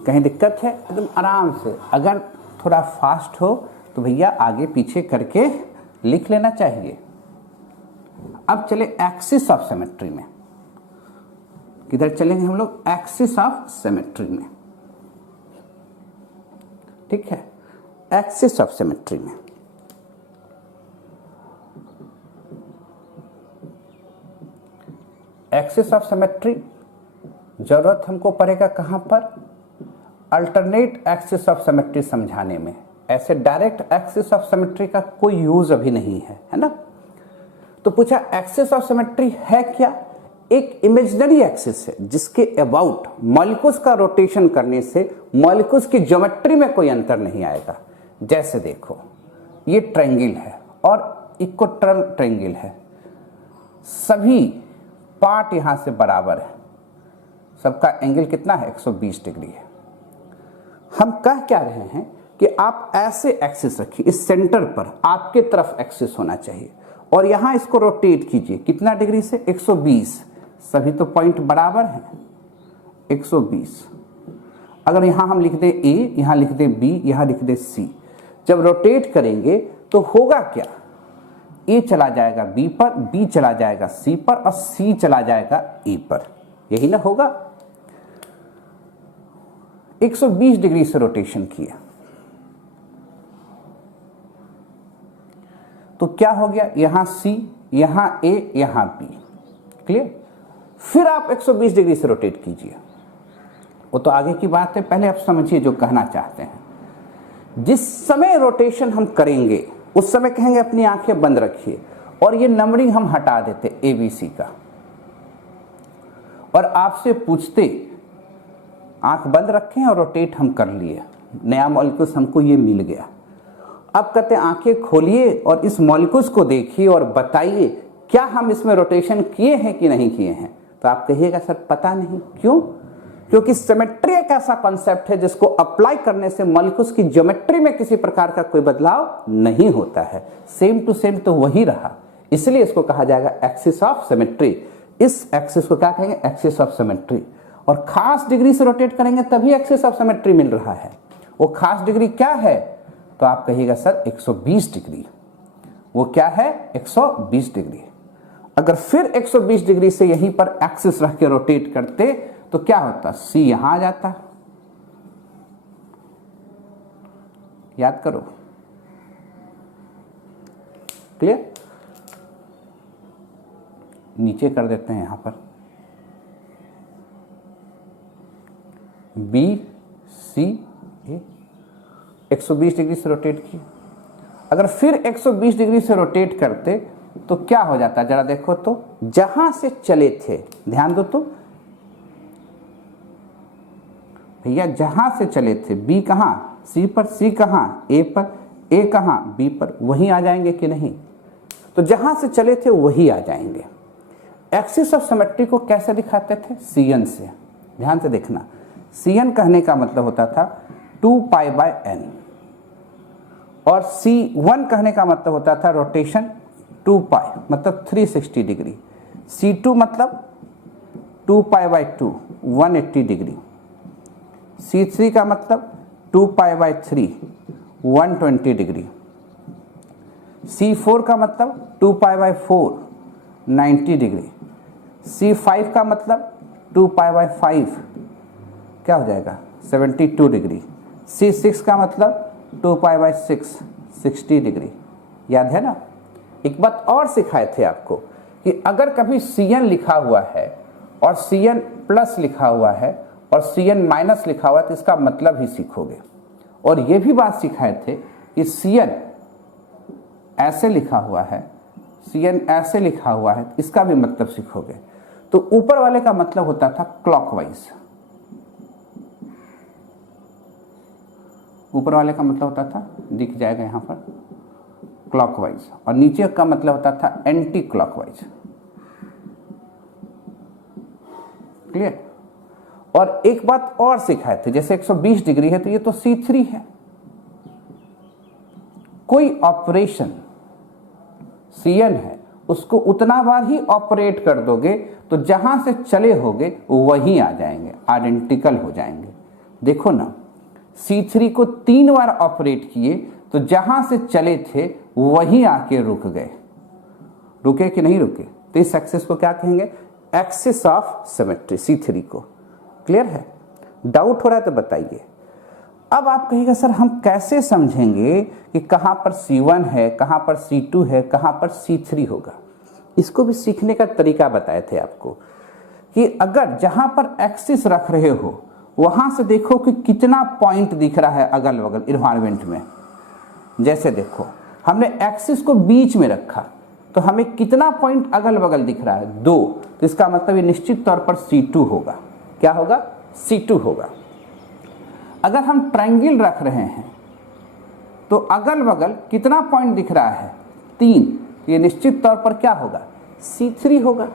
कहीं दिक्कत है? एकदम आराम से, अगर थोड़ा फास्ट हो तो भैया आगे पीछे करके लिख लेना चाहिए। अब चले एक्सिस ऑफ सिमेट्री में। किधर चलेंगे हम लोग? एक्सिस ऑफ सिमेट्री में। ठीक है, एक्सिस ऑफ सिमेट्री में एक्सिस ऑफ सिमेट्री जरूरत हमको पड़ेगा कहां पर? अल्टरनेट एक्सिस ऑफ सिमेट्री समझाने में। ऐसे डायरेक्ट एक्सिस ऑफ सिमेट्री का कोई यूज अभी नहीं है ना। तो पूछा एक्सिस ऑफ सिमेट्री है क्या? एक इमेजिनरी एक्सिस है जिसके अबाउट मॉलिक्यूल्स का रोटेशन करने से मॉलिक्यूल्स की ज्योमेट्री में कोई अंतर नहीं आएगा। जैसे देखो ये ट्रायंगल है और इक्वेटोरल ट्रायंगल है, सभी पार्ट यहां से बराबर है, सबका एंगल कितना है? 120 डिग्री है। हम कह क्या रहे हैं कि आप ऐसे एक्सिस रखिए, इस सेंटर पर आपके तरफ एक्सिस होना चाहिए और यहां इसको रोटेट कीजिए। कितना डिग्री से? 120। सभी तो पॉइंट बराबर हैं, 120। अगर यहां हम लिख दें A, यहां लिख दें B, यहां लिख दें C, जब रोटेट करेंगे तो होगा क्या? A चला जाएगा B पर, B चला जाएगा C पर और C चला जाएगा A पर। यही ना होगा? 120 डिग्री से रोटेशन किया तो क्या हो गया? यहां C, यहां A, यहां B। क्लियर? फिर आप 120 डिग्री से रोटेट कीजिए। वो तो आगे की बात है, पहले आप समझिए जो कहना चाहते हैं। जिस समय रोटेशन हम करेंगे उस समय कहेंगे अपनी आंखें बंद रखिए और ये नंबरिंग हम हटा देते ABC का और आपसे पूछते आंख बंद रखें और रोटेट हम कर लिए, नया मॉलिक्यूल्स हमको ये मिल गया। अब कहते हैं आंखें खोलिए और इस मॉलिक्यूल्स को देखिए और बताइए क्या हम इसमें रोटेशन किए हैं कि नहीं किए हैं। तो आप कहिएगा सर पता नहीं। क्यों? क्योंकि सिमेट्री एक ऐसा कॉन्सेप्ट है जिसको अप्लाई करने से मॉलिक्यूल्स की ज्योमेट्री में किसी प्रकार का कोई बदलाव नहीं होता है, सेम टू सेम तो वही रहा। इसलिए इसको कहा जाएगा एक्सिस ऑफ सिमेट्री। इस एक्सिस को क्या कहेंगे? Axis of symmetry. और खास डिग्री से रोटेट करेंगे तभी एक्सिस ऑफ सिमेट्री मिल रहा है। वो खास डिग्री क्या है? तो आप कहिएगा सर 120 डिग्री। वो क्या है? 120 डिग्री। अगर फिर 120 डिग्री से यहीं पर एक्सिस रख के रोटेट करते तो क्या होता? C यहां आ जाता। याद करो। क्लियर? नीचे कर देते हैं यहां पर B, C, A। 120 डिग्री से रोटेट किए। अगर फिर 120 डिग्री से रोटेट करते तो क्या हो जाता? जरा देखो तो, जहां से चले थे, ध्यान दो तो भैया, जहां से चले थे B कहां? C पर, C कहां? A पर, A कहां? B पर। वहीं आ जाएंगे कि नहीं? तो जहां से चले थे वही आ जाएंगे। एक्सिस ऑफ सिमेट्री को कैसे दिखाते थे? CN से। ध्यान से देखना, CN कहने का मतलब होता था 2π/n और C1 कहने का मतलब होता था रोटेशन 2π मतलब 360 डिग्री। C2 मतलब 2π/2 180 डिग्री। C3 का मतलब 2π/3 120 डिग्री। C4 का मतलब 2π/4 90 डिग्री, C5 का मतलब 2π/5 क्या हो जाएगा 72 डिग्री, C6 का मतलब 2π/6 60 डिग्री। याद है ना। एक बात और सिखाए थे आपको कि अगर कभी Cn लिखा हुआ है और Cn प्लस लिखा हुआ है और Cn माइनस लिखा हुआ है तो इसका मतलब ही सीखोगे। और ये भी बात सिखाए थे कि Cn ऐसे लिखा हुआ है, Cn ऐसे लिखा हुआ है, इसका भी मतलब सीखोगे। तो ऊपर वाले का मतलब होता था क्लॉकवाइज, ऊपर वाले का मतलब होता था, दिख जाएगा यहाँ पर, क्लॉकवाइज, और नीचे का मतलब होता था एंटी क्लॉकवाइज। क्लियर। और एक बात और सिखाए थे, जैसे 120 डिग्री है तो ये तो C3 है। कोई ऑपरेशन Cn है उसको उतना बार ही ऑपरेट कर दोगे तो जहां से चले होगे वहीं आ जाएंगे, आइडेंटिकल हो जाएंगे। देखो ना, C3 को 3 बार ऑपरेट किए तो जहां से चले थे वहीं आके रुक गए। रुके कि नहीं रुके? तो इस एक्सिस को क्या कहेंगे? एक्सिस ऑफ सिमेट्री, C3 को। क्लियर है? डाउट हो रहा है तो बताइए। अब आप कहिएगा सर हम कैसे समझेंगे कि कहां पर C1 है, कहां पर C2 है, कहां पर C3 होगा? इसको भी सीखने का तरीका बताए थे आपको कि अगर जहां पर एक्सिस रख रहे हो वहां से देखो कि कितना पॉइंट दिख रहा है अगल बगल इन्वायरमेंट में। जैसे देखो हमने एक्सिस को बीच में रखा तो हमें कितना पॉइंट अगल बगल दिख रहा है? 2। तो इसका मतलब ये निश्चित तौर पर C2 होगा। क्या होगा? C2 होगा। अगर हम ट्रायंगल रख रहे हैं तो अगल बगल कितना पॉइंट दिख रहा है? 3। ये निश्चित तौर पर क्या होगा? C3 होगा।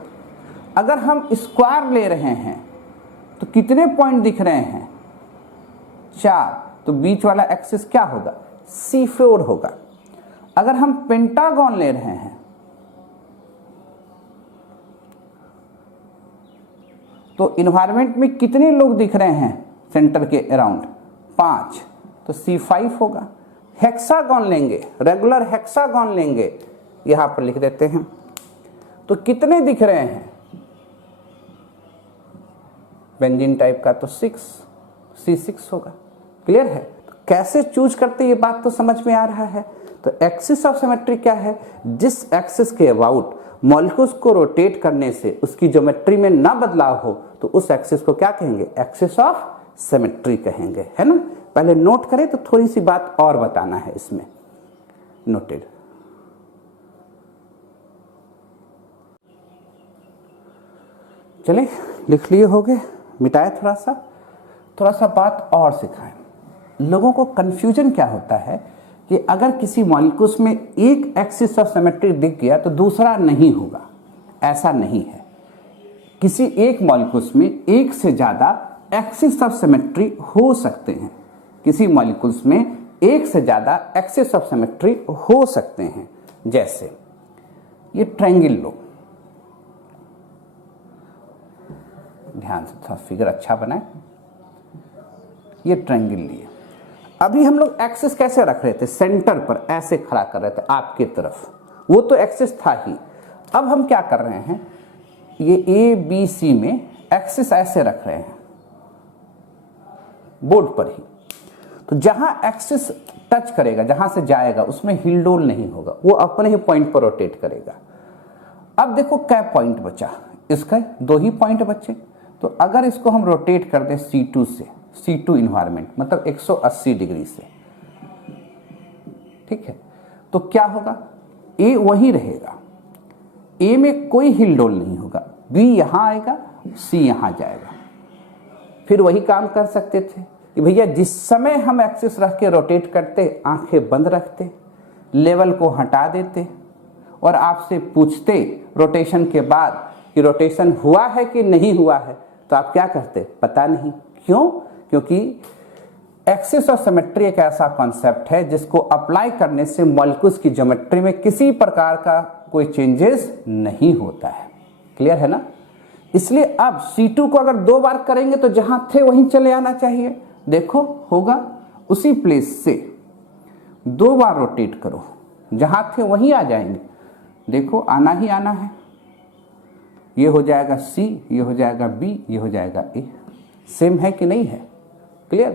अगर हम स्क्वायर ले रहे हैं तो कितने पॉइंट दिख रहे हैं? 4। तो बीच वाला एक्सिस क्या होगा? C4 होगा। अगर हम पेंटागन ले रहे हैं तो इन्वायरमेंट में कितने लोग दिख रहे हैं सेंटर के अराउंड? 5। तो C5 होगा। हेक्सागन लेंगे, रेगुलर हेक्सागन लेंगे, यहां पर लिख देते हैं, तो कितने दिख रहे हैं? बेंजीन टाइप का तो 6, C6 होगा। क्लियर है? तो कैसे चूज करते ये बात तो समझ में आ रहा है। तो एक्सिस ऑफ सिमेट्री क्या है? जिस एक्सिस के अबाउट मॉलिक्यूल्स को रोटेट करने से उसकी ज्योमेट्री में ना बदलाव हो तो उस एक्सिस को क्या कहेंगे? एक्सिस ऑफ सिमेट्री कहेंगे, है ना। पहले नोट करें तो थोड़ी सी बात और बताना है इसमें। नोटेड। चलिए लिख लिए हो गए, मिटाए थोड़ा सा बात और सिखाएं। लोगों को कंफ्यूजन क्या होता है कि अगर किसी मॉलिक्यूल्स में एक एक्सिस ऑफ सिमेट्री दिख गया तो दूसरा नहीं होगा। ऐसा नहीं है। किसी एक मॉलिक्यूल्स में एक से ज्यादा एक्सिस ऑफ सिमेट्री हो सकते हैं। किसी मॉलिक्यूल्स में एक से ज्यादा एक्सिस ऑफ सिमेट्री हो सकते हैं। जैसे ये ट्रायंगल लो, ध्यान से थोड़ा फिगर अच्छा बनाए। ये ट्रायंगल लिए, अभी हम लोग एक्सिस कैसे रख रहे थे? सेंटर पर ऐसे खड़ा कर रहे थे आपके तरफ, वो तो एक्सिस था ही। अब हम क्या कर रहे हैं? ये ए बी सी में एक्सिस ऐसे रख रहे हैं बोर्ड पर ही। तो जहां एक्सिस टच करेगा, जहां से जाएगा, उसमें हिलडोल नहीं होगा, वो अपने ही पॉइंट पर रोटेट करेगा। अब देखो क्या पॉइंट बचा? इसका 2 ही पॉइंट बचे। तो अगर इसको हम रोटेट कर दें C2 से, C2 इन्वायरमेंट मतलब 180 डिग्री से, ठीक है, तो क्या होगा? A वहीं रहेगा, A में कोई हिलडोल नहीं होगा, B यहां आएगा, C यहां जाएगा। फिर वही काम कर सकते थे कि भैया जिस समय हम एक्सिस रख के रोटेट करते, आंखें बंद रखते, लेवल को हटा देते और आपसे पूछते रोटेशन के बाद कि रोटेशन हुआ है कि नहीं हुआ है, तो आप क्या कहते? पता नहीं। क्यों? क्योंकि एक्सिस ऑफ सिमेट्री एक ऐसा कॉन्सेप्ट है जिसको अप्लाई करने से मॉलिक्यूल्स की ज्योमेट्री में किसी प्रकार का कोई चेंजेस नहीं होता है। क्लियर है ना। इसलिए अब C2 को अगर 2 बार करेंगे तो जहां थे वहीं चले आना चाहिए। देखो होगा उसी प्लेस से 2 बार रोटेट करो, जहां थे वहीं आ जाएंगे। देखो आना ही आना है, ये हो जाएगा C, ये हो जाएगा B, ये हो जाएगा A। सेम है कि नहीं है? क्लियर?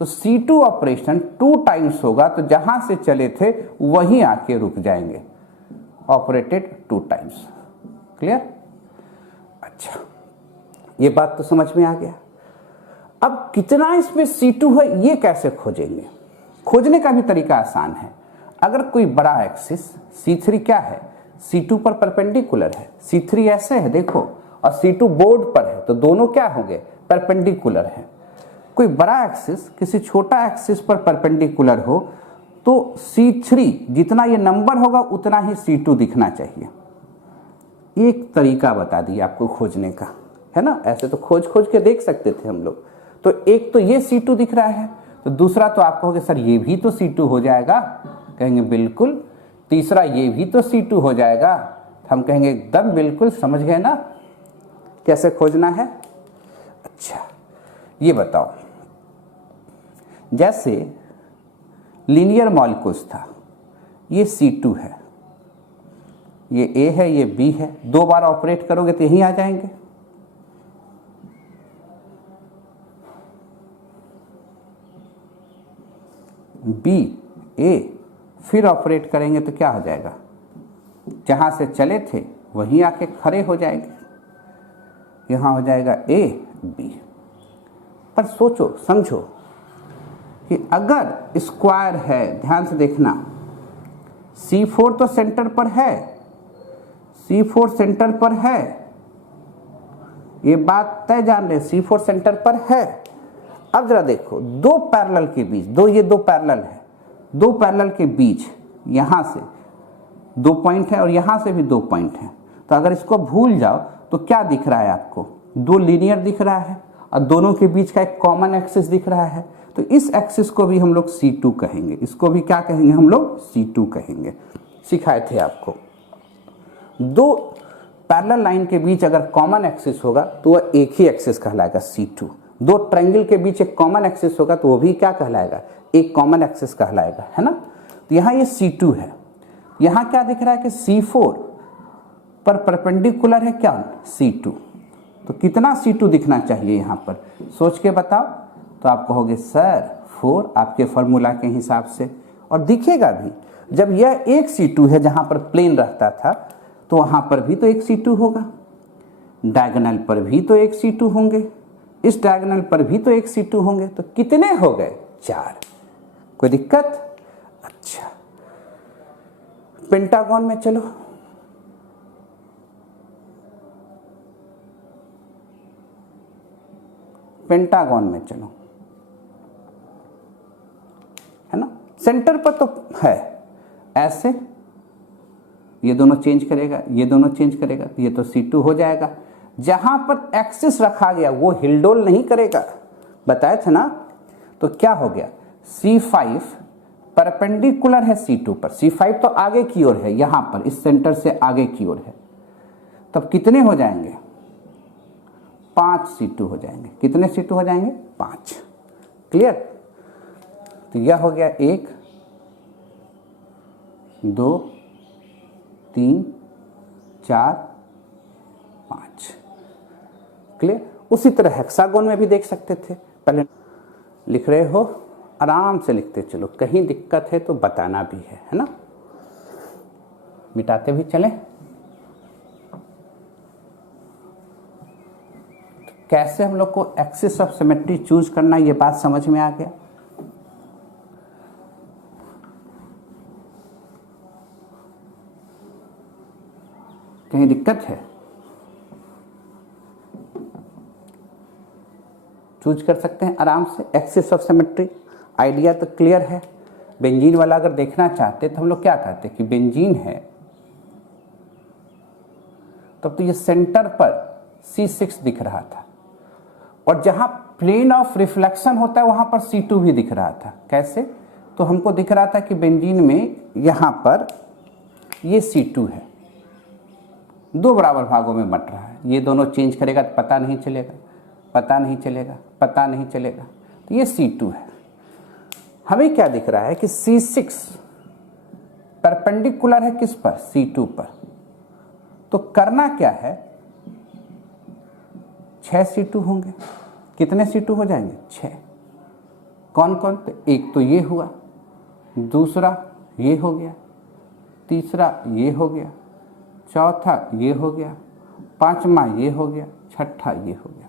तो C2 ऑपरेशन 2 टाइम्स होगा, तो जहां से चले थे वहीं आके रुक जाएंगे, ऑपरेटेड 2 टाइम्स। क्लियर? अच्छा, ये बात तो समझ में आ गया। अब कितना इसमें C2 है ये कैसे खोजेंगे? खोजने का भी तरीका आसान है। अगर कोई बड़ा एक्सिस C3 क्या है, C2 पर परपेंडिकुलर है, C3 ऐसे है देखो, और C2 बोर्ड पर है, तो दोनों क्या होंगे? परपेंडिकुलर है। कोई बड़ा एक्सिस किसी छोटा एक्सिस पर परपेंडिकुलर हो तो C3 जितना ये नंबर होगा उतना ही C2 दिखना चाहिए। एक तरीका बता दिया आपको खोजने का, है ना? ऐसे तो खोज खोज के देख सकते थे हम लोग। तो एक तो ये C2 दिख रहा है, तो दूसरा तो आप कहोगे सर ये भी तो C2 हो जाएगा, कहेंगे बिल्कुल। तीसरा ये भी तो C2 हो जाएगा, हम कहेंगे एकदम बिल्कुल, समझ गए ना कैसे खोजना है। अच्छा, ये बताओ, जैसे लीनियर मॉलिक्यूल्स था, ये C2 है, ये A है, ये B है, 2 बार ऑपरेट करोगे तो यहीं आ जाएंगे। B A, फिर ऑपरेट करेंगे तो क्या हो जाएगा? जहां से चले थे वहीं आके खड़े हो जाएंगे, यहां हो जाएगा A B। पर सोचो समझो कि अगर स्क्वायर है, ध्यान से देखना, C4 तो सेंटर पर है, C4 सेंटर पर है, ये बात तय जान रहे, C4 सेंटर पर है। अब जरा देखो, 2 पैरेलल के बीच, ये 2 पैरेलल है, 2 पैरेलल के बीच यहां से 2 पॉइंट है और यहां से भी 2 पॉइंट है। तो अगर इसको भूल जाओ तो क्या दिख रहा है आपको? 2 लीनियर दिख रहा है और दोनों के बीच का एक कॉमन एक्सिस दिख रहा है। तो इस एक्सिस को भी हम लोग C2 कहेंगे, इसको भी क्या कहेंगे हम लोग? C2 कहेंगे। सिखाए थे आपको। 2 पैरेलल लाइन के बीच अगर कॉमन एक्सिस होगा तो वह एक ही एक्सिस कहलाएगा C2। 2 ट्रायंगल के बीच एक कॉमन एक्सिस होगा तो वो भी क्या कहलाएगा? एक कॉमन एक्सिस कहलाएगा, है ना? तो यहाँ ये C2 है, यहाँ क्या दिख रहा है कि C4 पर परपेंडिकुलर है क्या? C2। तो कितना C2 दिखना चाहिए यहाँ पर? सोच के बताओ। तो आप कहोगे सर 4 आपके फॉर्मूला के हिसाब से, और दिखेगा भी। जब यह एक C2 है जहाँ पर प्लेन रहता था तो वहाँ पर भी तो एक C2 होगा, डायगोनल पर भी तो एक C2 होंगे, इस डायगोनल पर भी तो एक C2 होंगे। तो कितने हो गए? 4। कोई दिक्कत? अच्छा, पेंटागन में चलो। पेंटागन में चलो, है ना? सेंटर पर तो है ऐसे, ये दोनों चेंज करेगा, ये दोनों चेंज करेगा, ये तो C2 हो जाएगा। जहां पर एक्सिस रखा गया वो हिलडोल नहीं करेगा, बताया था ना? तो क्या हो गया? C5 परपेंडिकुलर है C2 पर, C5 तो आगे की ओर है, यहां पर इस सेंटर से आगे की ओर है। तब कितने हो जाएंगे? 5 C2 हो जाएंगे। कितने C2 हो जाएंगे? 5। क्लियर? तो यह हो गया 1 2 3 4 5। क्लियर? उसी तरह हेक्सागोन में भी देख सकते थे। पहले लिख रहे हो, आराम से लिखते चलो, कहीं दिक्कत है तो बताना भी है ना? मिटाते भी चलें। कैसे हम लोग को एक्सिस ऑफ सिमेट्री चूज करना, ये बात समझ में आ गया। कहीं दिक्कत है? चूज कर सकते हैं आराम से एक्सिस ऑफ सिमेट्री। आइडिया तो क्लियर है। बेंजीन वाला अगर देखना चाहते तो हम लोग क्या कहते कि बेंजीन है, तब तो ये सेंटर पर C6 दिख रहा था, और जहां प्लेन ऑफ रिफ्लेक्शन होता है वहां पर C2 भी दिख रहा था। कैसे? तो हमको दिख रहा था कि बेंजीन में यहां पर ये C2 है, 2 बराबर भागों में बंट रहा है। ये दोनों चेंज करेगा तो पता नहीं चलेगा, पता नहीं चलेगा, पता नहीं चलेगा। तो ये C2 है। हमें क्या दिख रहा है कि C6 परपेंडिकुलर है किस पर, C2 पर। तो करना क्या है, 6 C2 होंगे। कितने C2 हो जाएंगे, 6। कौन कौन, तो एक तो ये हुआ, दूसरा ये हो गया, तीसरा ये हो गया, चौथा ये हो गया, पांचवा ये हो गया, छठा ये हो गया।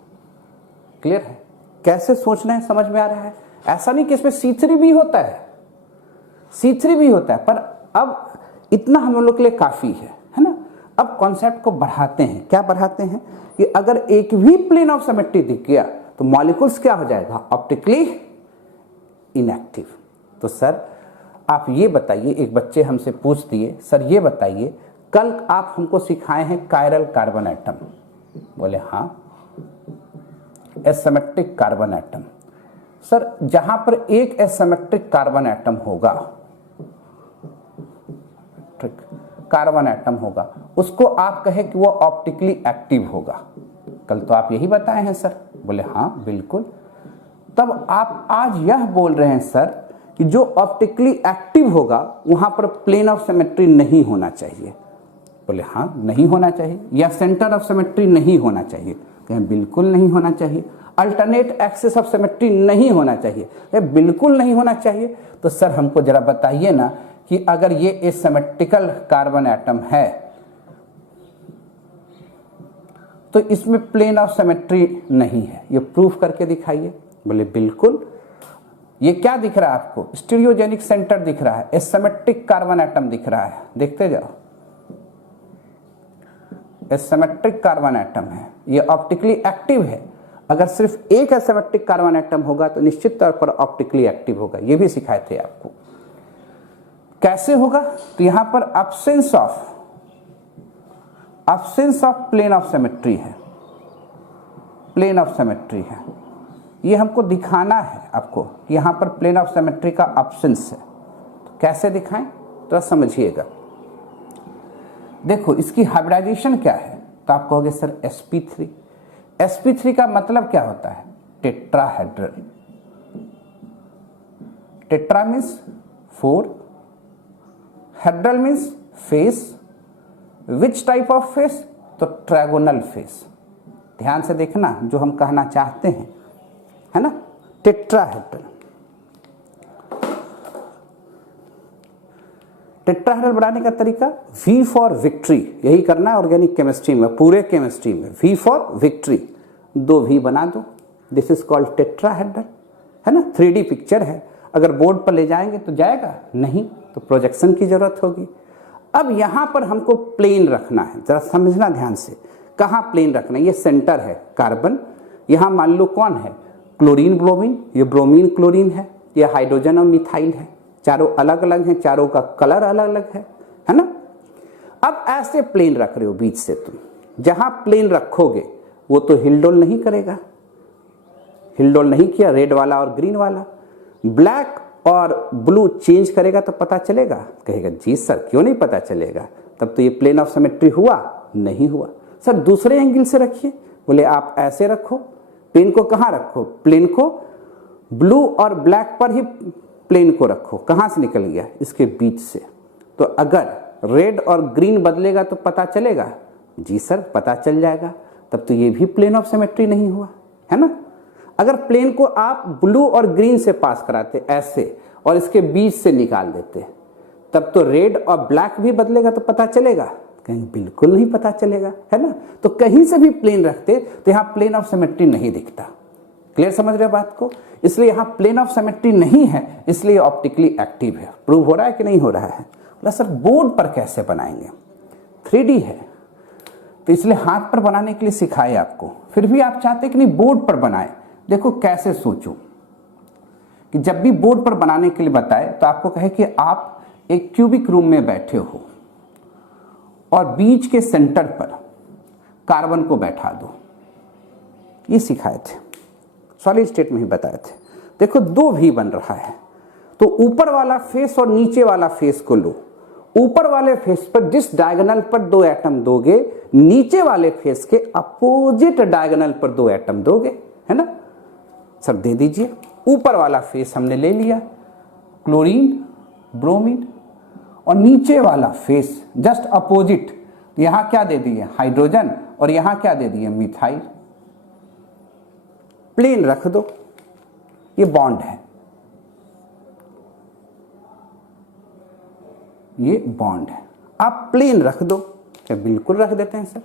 क्लियर है? कैसे सोचना है, समझ में आ रहा है? ऐसा नहीं कि इसमें C3 भी होता है, C3 भी होता है, पर अब इतना हम लोग के लिए काफी है ना। अब कॉन्सेप्ट को बढ़ाते हैं। क्या बढ़ाते हैं कि अगर एक भी प्लेन ऑफ सिमेट्री दिख गया तो मॉलिक्यूल्स क्या हो जाएगा, ऑप्टिकली इनएक्टिव। तो सर आप ये बताइए, एक बच्चे हमसे पूछ दिए, सर ये बताइए कल आप हमको सिखाए हैं कायरल कार्बन एटम। बोले हाँ, एसिमेट्रिक कार्बन एटम। सर जहां पर एक एसिमेट्रिक कार्बन एटम होगा, ठीक, कार्बन एटम होगा, उसको आप कहे कि वो ऑप्टिकली एक्टिव होगा। कल तो आप यही बताए हैं सर। बोले हाँ बिल्कुल। तब आप आज यह बोल रहे हैं सर कि जो ऑप्टिकली एक्टिव होगा वहां पर प्लेन ऑफ सिमेट्री नहीं होना चाहिए। बोले हाँ नहीं होना चाहिए, या सेंटर ऑफ सिमेट्री नहीं होना चाहिए। कहें बिल्कुल नहीं होना चाहिए। अल्टरनेट एक्सिस ऑफ सिमेट्री नहीं होना चाहिए। कहें बिल्कुल नहीं होना चाहिए। तो सर हमको जरा बताइए ना कि अगर ये एसिमेट्रिकल कार्बन एटम है तो इसमें प्लेन ऑफ सिमेट्री नहीं है, ये प्रूफ करके दिखाइए। बोले बिल्कुल। ये क्या दिख रहा है आपको, स्टीरियोजेनिक सेंटर दिख रहा है, एसिमेट्रिक कार्बन एटम दिख रहा है, देखते जाओ, एसिमेट्रिक कार्बन एटम है, ये ऑप्टिकली एक्टिव है। अगर सिर्फ एक एसिमेट्रिक कार्बन एटम होगा तो निश्चित तौर पर ऑप्टिकली एक्टिव होगा। ये भी सिखाए थे आपको। कैसे होगा, तो यहां पर absence of plane of symmetry है, प्लेन ऑफ सिमेट्री है। ये हमको दिखाना है आपको, यहां पर प्लेन ऑफ सिमेट्री का अब्सेंस है। तो कैसे दिखाएं, तो समझिएगा। देखो इसकी हाइब्रिडाइजेशन क्या है, तो आप कहोगे सर sp3। sp3 का मतलब क्या होता है, tetrahedral. Tetra means 4, hedral means face. Which type of face, तो ट्रायगोनल फेस। ध्यान से देखना जो हम कहना चाहते हैं, है ना, टेट्राहेड्रल। टेट्राहेड्रल बनाने का तरीका, V फॉर विक्ट्री, यही करना है ऑर्गेनिक केमिस्ट्री में, पूरे केमिस्ट्री में। V फॉर विक्ट्री, 2 V बना दो, दिस इज कॉल्ड टेट्राहेड्रल, है ना। 3D पिक्चर है, अगर बोर्ड पर ले जाएंगे तो जाएगा नहीं, तो प्रोजेक्शन की जरूरत होगी। अब यहां पर हमको प्लेन रखना है, जरा समझना ध्यान से। कहां प्लेन रखना है, ये सेंटर है कार्बन, यहां मान लो कौन है, क्लोरीन ब्रोमीन, ये ब्रोमीन क्लोरीन है, ये हाइड्रोजन और मिथाइल है। चारों अलग अलग हैं, चारों का कलर अलग अलग है ना। अब ऐसे प्लेन रख रहे हो बीच से, तुम जहां प्लेन रखोगे वो तो हिलडोल नहीं करेगा, हिलडोल नहीं किया, रेड वाला और ग्रीन वाला। ब्लैक और ब्लू चेंज करेगा तो पता चलेगा, कहेगा जी सर क्यों नहीं पता चलेगा, तब तो ये प्लेन ऑफ सिमेट्री हुआ नहीं हुआ। सर दूसरे एंगल से रखिए, बोले आप ऐसे रखो, पेन को कहाँ रखो, प्लेन को ब्लू और ब्लैक पर ही प्लेन को रखो। कहां से निकल गया, इसके बीच से। तो अगर रेड और ग्रीन बदलेगा तो पता चलेगा, जी सर पता चल जाएगा, तब तो ये भी प्लेन ऑफ सिमेट्री नहीं हुआ, है ना। अगर प्लेन को आप ब्लू और ग्रीन से पास कराते ऐसे और इसके बीच से निकाल देते, तब तो रेड और ब्लैक भी बदलेगा तो पता चलेगा, कहीं बिल्कुल नहीं पता चलेगा, है ना। तो कहीं से भी प्लेन रखते तो यहां प्लेन ऑफ सिमेट्री नहीं दिखता। क्लियर समझ रहे बात को। इसलिए यहां प्लेन ऑफ सिमेट्री नहीं है, इसलिए ऑप्टिकली एक्टिव है। प्रूव हो रहा है कि नहीं हो रहा है। बोला सर बोर्ड पर कैसे बनाएंगे, 3D है तो इसलिए हाथ पर बनाने के लिए सिखाए आपको, फिर भी आप चाहते कि नहीं बोर्ड पर बनाए। देखो कैसे सोचो कि जब भी बोर्ड पर बनाने के लिए बताए तो आपको कहे कि आप एक क्यूबिक रूम में बैठे हो और बीच के सेंटर पर कार्बन को बैठा दो, ये सिखाए थे, सॉलिड स्टेट में ही बताए थे। देखो 2 V बन रहा है, तो ऊपर वाला फेस और नीचे वाला फेस को लो। ऊपर वाले फेस पर जिस डायगोनल पर 2 एटम दोगे, नीचे वाले फेस के अपोजिट डायगोनल पर 2 एटम दोगे, है ना। सर दे दीजिए। ऊपर वाला फेस हमने ले लिया, क्लोरीन ब्रोमीन, और नीचे वाला फेस जस्ट अपोजिट, यहां क्या दे दिए हाइड्रोजन और यहां क्या दे दिए मिथाइल। प्लेन रख दो, ये बॉन्ड है, ये बॉन्ड है, आप प्लेन रख दो। क्या बिल्कुल रख देते हैं सर।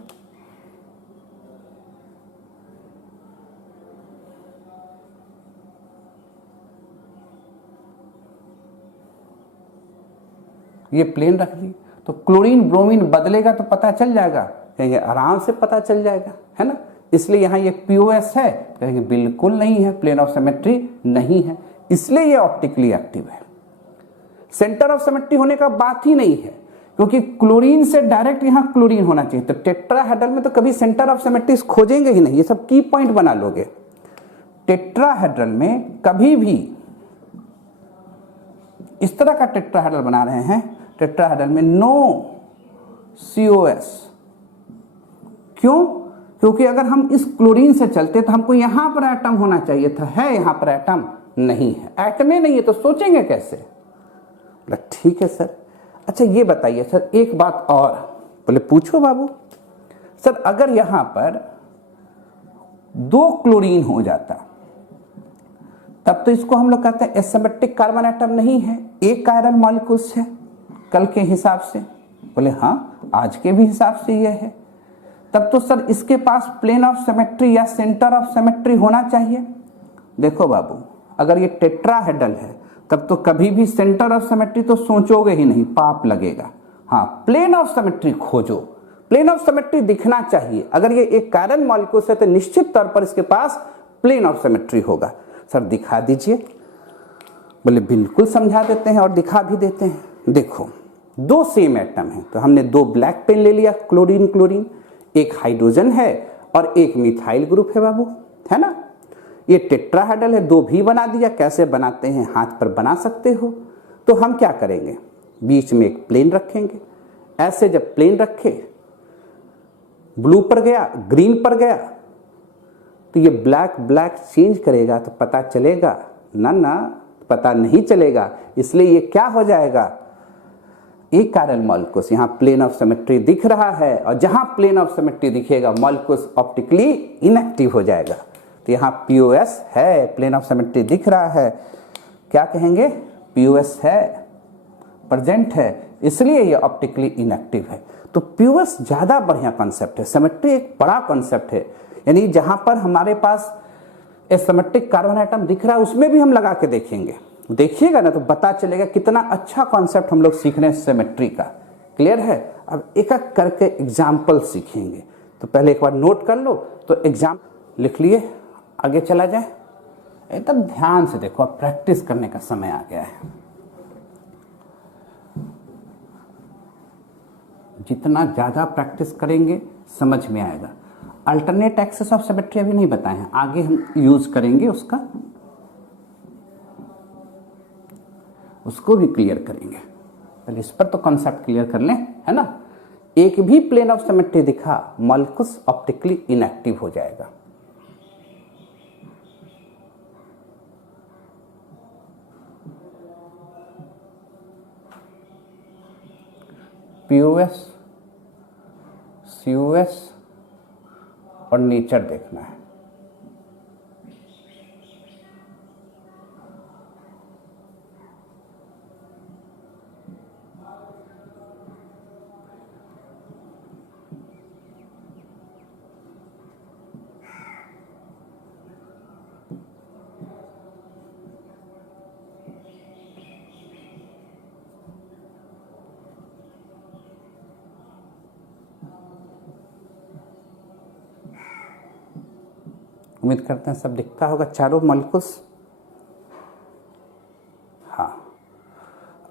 ये प्लेन रख दी तो क्लोरीन ब्रोमीन बदलेगा तो पता चल जाएगा, कहेंगे आराम से पता चल जाएगा, है ना। इसलिए यहां ये POS है, कहेंगे बिल्कुल नहीं है, प्लेन ऑफ सिमेट्री नहीं है, इसलिए ये ऑप्टिकली एक्टिव है। सेंटर ऑफ सिमेट्री होने का बात ही नहीं है, क्योंकि क्लोरीन से डायरेक्ट यहां क्लोरीन होना चाहिए। तो टेट्राहेड्रल में तो कभी सेंटर ऑफ सिमेट्री खोजेंगे ही नहीं, ये सब की पॉइंट बना लोगे। टेट्राहेड्रल में कभी भी इस तरह का टेट्राहेड्रल बना रहे हैं, टेट्राहेड्रल में नो COS। क्यों? क्योंकि अगर हम इस क्लोरीन से चलते तो हमको यहां पर एटम होना चाहिए था, है यहां पर एटम नहीं है, एटम ही नहीं है, तो सोचेंगे कैसे। बोला ठीक है सर। अच्छा ये बताइए सर एक बात और। बोले पूछो बाबू। सर अगर यहां पर 2 क्लोरीन हो जाता तब तो इसको हम लोग कहते हैं एसिमेट्रिक कार्बन एटम नहीं है, एक कायरल मॉलिक्यूल्स है कल के हिसाब से। बोले हाँ आज के भी हिसाब से यह है। तब तो सर इसके पास प्लेन ऑफ सिमेट्री या सेंटर ऑफ सिमेट्री होना चाहिए। देखो बाबू, अगर ये टेट्राहेड्रल है तब तो कभी भी सेंटर ऑफ सिमेट्री तो सोचोगे ही नहीं, पाप लगेगा। हाँ प्लेन ऑफ सिमेट्री खोजो, प्लेन ऑफ सिमेट्री दिखना चाहिए। अगर ये एक कायरल मॉलिक्यूल है तो निश्चित तौर पर इसके पास प्लेन ऑफ सिमेट्री होगा। सर दिखा दीजिए। बोले बिल्कुल समझा देते हैं और दिखा भी देते हैं। देखो 2 सेम एटम है तो हमने 2 ब्लैक पेन ले लिया, क्लोरीन क्लोरीन, एक हाइड्रोजन है और एक मिथाइल ग्रुप है बाबू, है ना। ये टेट्राहेड्रल है, 2 भी बना दिया। कैसे बनाते हैं, हाथ पर बना सकते हो। तो हम क्या करेंगे, बीच में एक प्लेन रखेंगे। ऐसे जब प्लेन रखे, ब्लू पर गया ग्रीन पर गया तो ये ब्लैक ब्लैक चेंज करेगा तो पता चलेगा ना, पता नहीं चलेगा। इसलिए ये क्या हो जाएगा, एक कायरल मॉलिक्यूल्स, यहां प्लेन ऑफ सिमेट्री दिख रहा है और जहां प्लेन ऑफ सिमेट्री दिखेगा मॉलिक्यूल्स ऑप्टिकली इनएक्टिव हो जाएगा। तो यहां POS है, प्लेन ऑफ सिमेट्री दिख रहा है, क्या कहेंगे POS है, प्रेजेंट है, इसलिए ये ऑप्टिकली इनएक्टिव है। तो POS ज्यादा बढ़िया कॉन्सेप्ट है, सिमेट्री एक बड़ा कॉन्सेप्ट है। यानी जहां पर हमारे पास एसिमेट्रिक कार्बन एटम दिख रहा है उसमें भी हम लगा के देखेंगे, देखिएगा ना तो पता चलेगा कितना अच्छा कॉन्सेप्ट हम लोग सीख रहे हैं सिमेट्री का। क्लियर है। अब एक एक करके एग्जाम्पल सीखेंगे, तो पहले एक बार नोट कर लो। तो एग्जाम लिख लिए, आगे चला जाए। एकदम ध्यान से देखो, अब प्रैक्टिस करने का समय आ गया है। जितना ज्यादा प्रैक्टिस करेंगे समझ में आएगा। अल्टरनेट एक्सेस ऑफ सिमेट्री अभी नहीं बताए हैं, आगे हम यूज करेंगे उसका, उसको भी क्लियर करेंगे। पहले इस पर तो कॉन्सेप्ट क्लियर कर लें, है ना। एक भी प्लेन ऑफ सिमेट्री दिखा मॉलिक्यूल्स ऑप्टिकली इनएक्टिव हो जाएगा। POS COS और नेचर देखना है। उम्मीद करते हैं सब दिखता होगा चारों मॉलिक्यूल्स। हाँ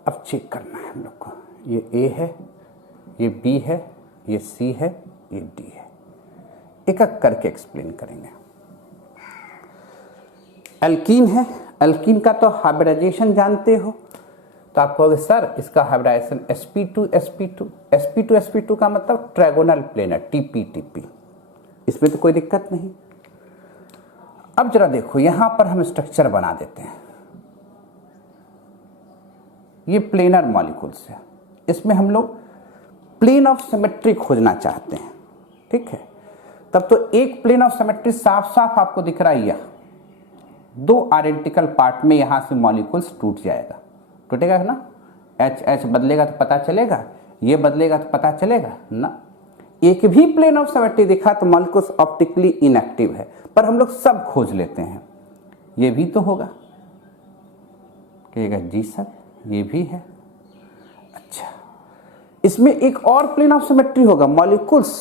अब चेक करना है हम लोग को, ये A है, ये B है, ये C है, ये D है। एक एक करके एक्सप्लेन करेंगे। एल्कीन है, एल्कीन का तो हाइब्रिडाइजेशन जानते हो, तो आप कहोगे सर इसका हाइब्रिडाइजेशन sp2 का मतलब ट्रायगोनल प्लेन है, TP इसमें तो कोई दिक्कत नहीं। अब जरा देखो यहां पर हम स्ट्रक्चर बना देते हैं। ये प्लेनर मॉलिक्यूल्स है, इसमें हम लोग प्लेन ऑफ सिमेट्री खोजना चाहते हैं, ठीक है। तब तो एक प्लेन ऑफ सिमेट्री साफ साफ आपको दिख रहा है, यह दो आइडेंटिकल पार्ट में यहां से मॉलिक्यूल्स टूट जाएगा, टूटेगा ना। एच एच बदलेगा तो पता चलेगा, ये बदलेगा तो पता चलेगा ना। एक भी प्लेन ऑफ सिमेट्री दिखा तो मॉलिक्यूल्स ऑप्टिकली इनएक्टिव है, पर हम लोग सब खोज लेते हैं। ये भी तो होगा, कहेगा जी सर ये भी है। अच्छा, इसमें एक और प्लेन ऑफ सिमेट्री होगा, मॉलिक्यूल्स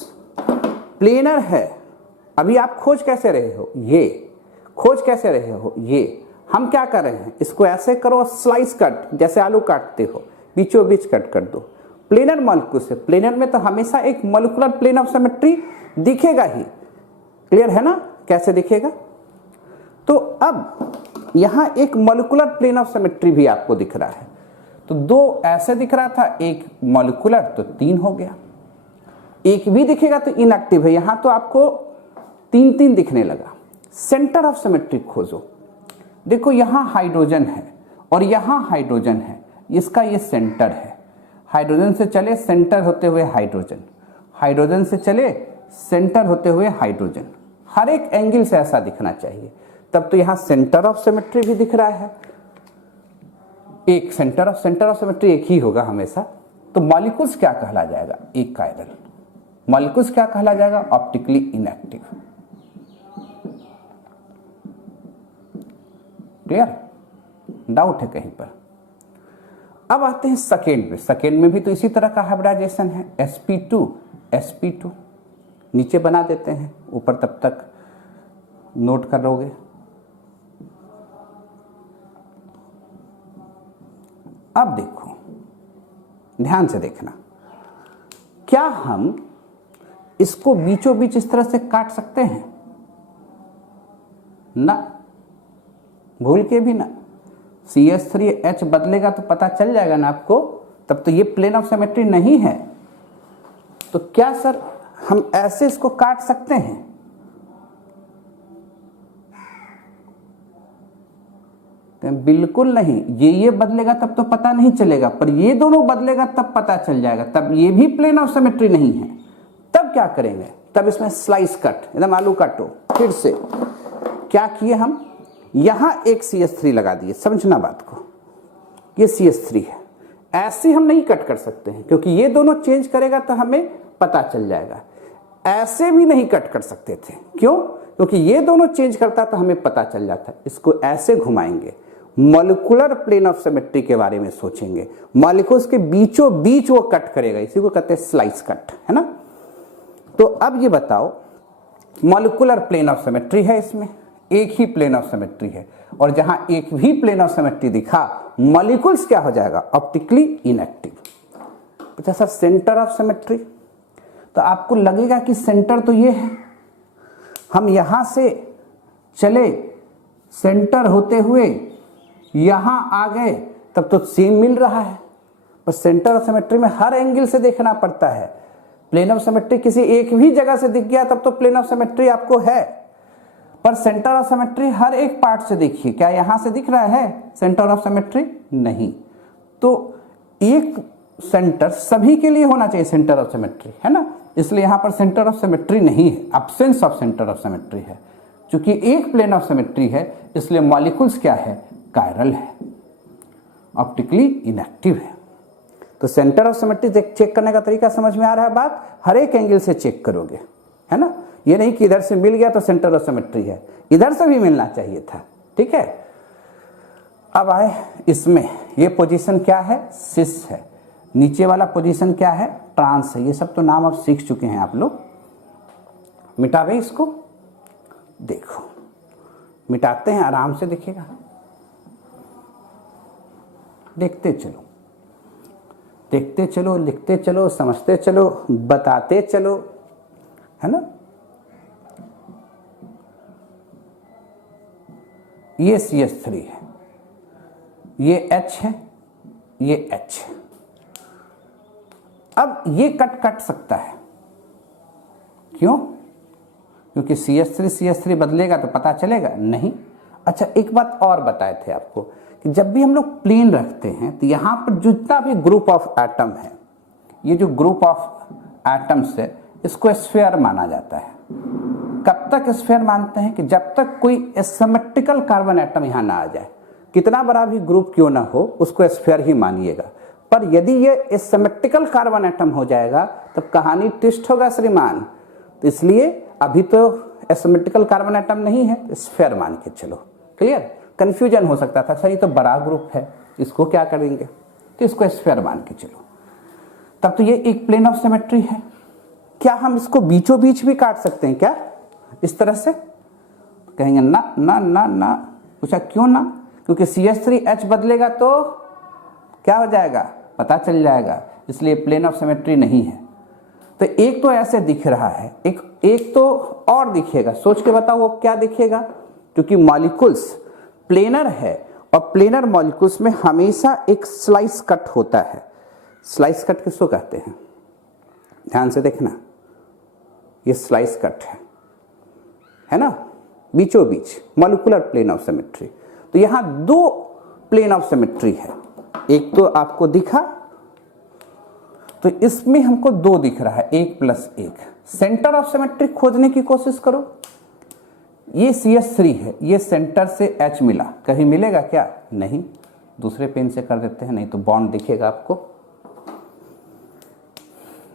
प्लेनर है। अभी आप खोज कैसे रहे हो, ये खोज कैसे रहे हो, ये हम क्या कर रहे हैं, इसको ऐसे करो, स्लाइस कट, जैसे आलू काटते हो बीचों बीच कट कर दो। प्लेनर मॉलिक्यूल से, प्लेनर में तो हमेशा एक मॉलिक्यूलर प्लेन ऑफ सिमेट्री दिखेगा ही, क्लियर है ना कैसे दिखेगा। तो अब यहां एक मॉलिक्यूलर प्लेन ऑफ सिमेट्री भी आपको दिख रहा है। तो दो ऐसे दिख रहा था, एक मॉलिक्यूलर, तो तीन हो गया। एक भी दिखेगा तो इनएक्टिव है, यहां तो आपको तीन तीन दिखने लगा। सेंटर ऑफ सिमेट्री खोजो, देखो यहां हाइड्रोजन है और यहां हाइड्रोजन है, इसका ये सेंटर है। हाइड्रोजन से चले सेंटर होते हुए हाइड्रोजन, हाइड्रोजन से चले सेंटर होते हुए हाइड्रोजन, हर एक एंगल से ऐसा दिखना चाहिए। तब तो यहां सेंटर ऑफ सिमेट्री भी दिख रहा है, एक सेंटर ऑफ सिमेट्री एक ही होगा हमेशा। तो मॉलिक्यूल्स क्या कहला जाएगा, एक कायरल। मॉलिक्यूल्स क्या कहला जाएगा, ऑप्टिकली इनएक्टिव। क्लियर, डाउट है कहीं पर। अब आते हैं सेकेंड में। सेकेंड में भी तो इसी तरह का हाइब्रिडाइजेशन है, sp2 sp2 नीचे बना देते हैं, ऊपर तब तक नोट करोगे। अब देखो, ध्यान से देखना, क्या हम इसको बीचों बीच इस तरह से काट सकते हैं, ना, भूल के भी ना। CH3H बदलेगा तो पता चल जाएगा ना आपको, तब तो ये प्लेन ऑफ सिमेट्री नहीं है। तो क्या सर हम ऐसे इसको काट सकते हैं, बिल्कुल नहीं। ये बदलेगा तब तो पता नहीं चलेगा, पर ये दोनों बदलेगा तब पता चल जाएगा। तब ये भी प्लेन ऑफ सिमेट्री नहीं है, तब क्या करेंगे, तब इसमें स्लाइस कट, एकदम आलू काटो। फिर से क्या किए हम, यहां एक CH3 लगा दिए, समझना बात को, ये CH3 है। ऐसे हम नहीं कट कर सकते हैं, क्योंकि ये दोनों चेंज करेगा तो हमें पता चल जाएगा। ऐसे भी नहीं कट कर सकते थे, क्यों, क्योंकि ये दोनों चेंज करता तो हमें पता चल जाता। इसको ऐसे घुमाएंगे, मॉलिक्यूलर प्लेन ऑफ सिमेट्री के बारे में सोचेंगे, मॉलिक्यूल्स के बीचों बीच वो कट करेगा, इसी को कहते हैं स्लाइस कट, है ना। तो अब ये बताओ, मॉलिक्यूलर प्लेन ऑफ सिमेट्री है, इसमें एक ही प्लेन ऑफ सिमेट्री है, और जहां एक भी प्लेन ऑफ सिमेट्री दिखा, मॉलिक्यूल्स क्या हो जाएगा, ऑप्टिकली इनएक्टिव। अच्छा सर सेंटर ऑफ सिमेट्री, तो आपको लगेगा कि सेंटर तो ये है, हम यहां से चले सेंटर होते हुए यहां आ गए, तब तो सेम मिल रहा है। पर सेंटर ऑफ सिमेट्री में हर एंगल से देखना पड़ता है। प्लेन ऑफ सिमेट्री किसी एक भी जगह से दिख गया तब तो प्लेन ऑफ सिमेट्री आपको है, पर सेंटर ऑफ सिमेट्री हर एक पार्ट से देखिए, क्या यहां से दिख रहा है सेंटर ऑफ सिमेट्री, नहीं। तो एक सेंटर सभी के लिए होना चाहिए, सेंटर ऑफ सिमेट्री, है ना। इसलिए यहां पर सेंटर ऑफ सिमेट्री नहीं है, absence of centre of symmetry है। क्योंकि एक प्लेन ऑफ सिमेट्री है, इसलिए मॉलिक्यूल्स क्या है, कायरल है, ऑप्टिकली इनएक्टिव है। तो सेंटर ऑफ सिमेट्री चेक करने का तरीका समझ में आ रहा है बात, हर एक एंगल से चेक करोगे, है ना। ये नहीं कि इधर से मिल गया तो सेंटर ऑफ सिमेट्री है, इधर से भी मिलना चाहिए था, ठीक है। अब आए इसमें, ये पोजीशन क्या है, सिस है, नीचे वाला पोजीशन क्या है, ट्रांस है। ये सब तो नाम आप सीख चुके हैं आप लोग। मिटावे इसको, देखो मिटाते हैं, आराम से दिखेगा, देखते चलो, देखते चलो, लिखते चलो, समझते चलो, बताते चलो, है ना। ये CH3 है, ये H है, ये H है। अब ये कट सकता है, क्यों, क्योंकि CH3 बदलेगा तो पता चलेगा नहीं। अच्छा एक बात और बताए थे आपको कि जब भी हम लोग प्लेन रखते हैं तो यहां पर जितना भी ग्रुप ऑफ एटम है ये जो ग्रुप ऑफ एटम्स है इसको स्फीयर माना जाता है। कब तक स्फीयर मानते हैं कि जब तक कोई एसिमेट्रिकल कार्बन एटम यहाँ ना आ जाए, कितना बड़ा भी ग्रुप क्यों ना हो उसको स्फीयर ही मानिएगा। पर यदि ये एसिमेट्रिकल कार्बन एटम हो जाएगा तब कहानी ट्विस्ट होगा श्रीमान। तो इसलिए अभी तो एसिमेट्रिकल कार्बन एटम नहीं है, स्फीयर मान के चलो। क्लियर? कंफ्यूजन हो सकता था, सर ये तो बड़ा ग्रुप है इसको क्या करेंगे, तो इसको स्फीयर मान के चलो। तब तो ये एक प्लेन ऑफ सिमेट्री है। क्या हम इसको बीचों बीच भी काट सकते हैं क्या इस तरह से? कहेंगे ना ना ना ना। पूछा क्यों ना? क्योंकि CH3H बदलेगा तो क्या हो जाएगा, पता चल जाएगा, इसलिए प्लेन ऑफ सिमेट्री नहीं है। तो एक तो ऐसे दिख रहा है, एक तो और दिखेगा, सोच के बताओ वो क्या दिखेगा। क्योंकि मॉलिक्यूल्स प्लेनर है और प्लेनर मॉलिक्यूल्स में हमेशा एक स्लाइस कट होता है। स्लाइस कट किसको कहते हैं? ध्यान से देखना, ये स्लाइस कट है ना, बीचों बीच मॉलिक्यूलर प्लेन ऑफ सिमेट्री। तो यहां दो प्लेन ऑफ सिमेट्री है, एक तो आपको दिखा, तो इसमें हमको दो दिख रहा है, 1 + 1। सेंटर ऑफ सिमेट्री खोजने की कोशिश करो। ये CH3 है, ये सेंटर से H मिला, कहीं मिलेगा क्या? नहीं। दूसरे पेन से कर देते हैं, नहीं तो बॉन्ड दिखेगा आपको।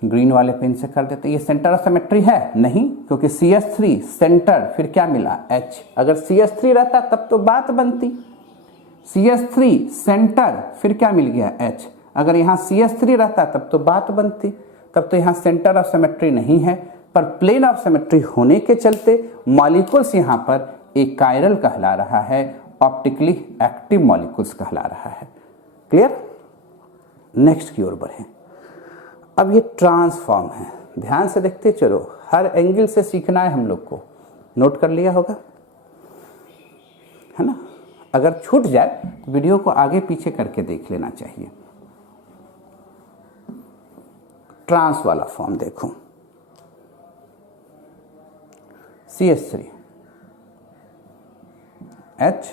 ग्रीन वाले पेन से कर देते हैं। ये सेंटर ऑफ सिमेट्री है? नहीं, क्योंकि CH3 सेंटर, फिर क्या मिला? H। अगर CH3 रहता तब तो बात बनती। CH3 सेंटर, फिर क्या मिल गया? H। अगर यहाँ CH3 रहता तब तो बात बनती। तब तो यहाँ सेंटर ऑफ सिमेट्री नहीं है, पर प्लेन ऑफ सिमेट्री होने के चलते मॉलिक्यूल्स यहाँ पर एक कायरल कहला रहा है, ऑप्टिकली एक्टिव मॉलिक्यूल्स कहला रहा है। क्लियर? नेक्स्ट की ओर बढ़े। अब ये ट्रांसफॉर्म है, ध्यान से देखते चलो, हर एंगल से सीखना है हम लोग को। नोट कर लिया होगा, है ना? अगर छूट जाए तो वीडियो को आगे पीछे करके देख लेना चाहिए। ट्रांस वाला फॉर्म देखो, CH3 H,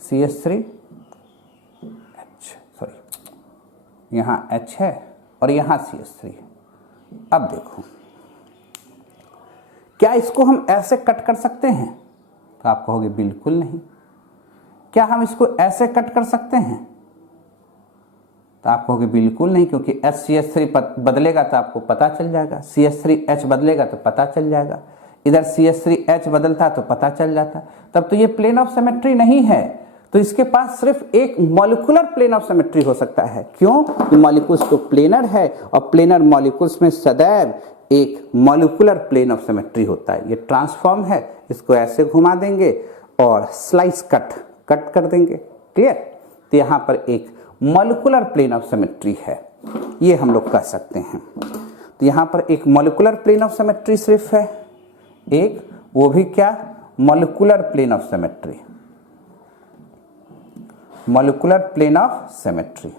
CH3 H, sorry यहां H है और यहां CH3 है। अब देखो, क्या इसको हम ऐसे कट कर सकते हैं? तो आप कहोगे बिल्कुल नहीं। क्या हम इसको ऐसे कट कर सकते हैं? तो आप कहोगे बिल्कुल नहीं, क्योंकि CH3 बदलेगा तो आपको पता चल जाएगा, CH3H बदलेगा तो पता चल जाएगा, इधर CH3H बदलता तो पता चल जाता। तब तो ये प्लेन ऑफ सिमेट्री नहीं है। तो इसके पास सिर्फ एक मॉलिक्यूलर प्लेन ऑफ सिमेट्री हो सकता है। क्यों? मॉलिक्यूल्स तो प्लेनर है और प्लेनर मॉलिक्यूल्स में सदैव एक मॉलिक्यूलर प्लेन ऑफ सिमेट्री होता है। ये ट्रांसफॉर्म है, इसको ऐसे घुमा देंगे और स्लाइस कट कर देंगे। क्लियर? तो यहाँ पर एक मॉलिक्यूलर प्लेन ऑफ सिमेट्री है, ये हम लोग कह सकते हैं। तो यहाँ पर एक मॉलिक्यूलर प्लेन ऑफ सिमेट्री सिर्फ है एक, वो भी क्या? Molecular plane of symmetry. Molecular plane of symmetry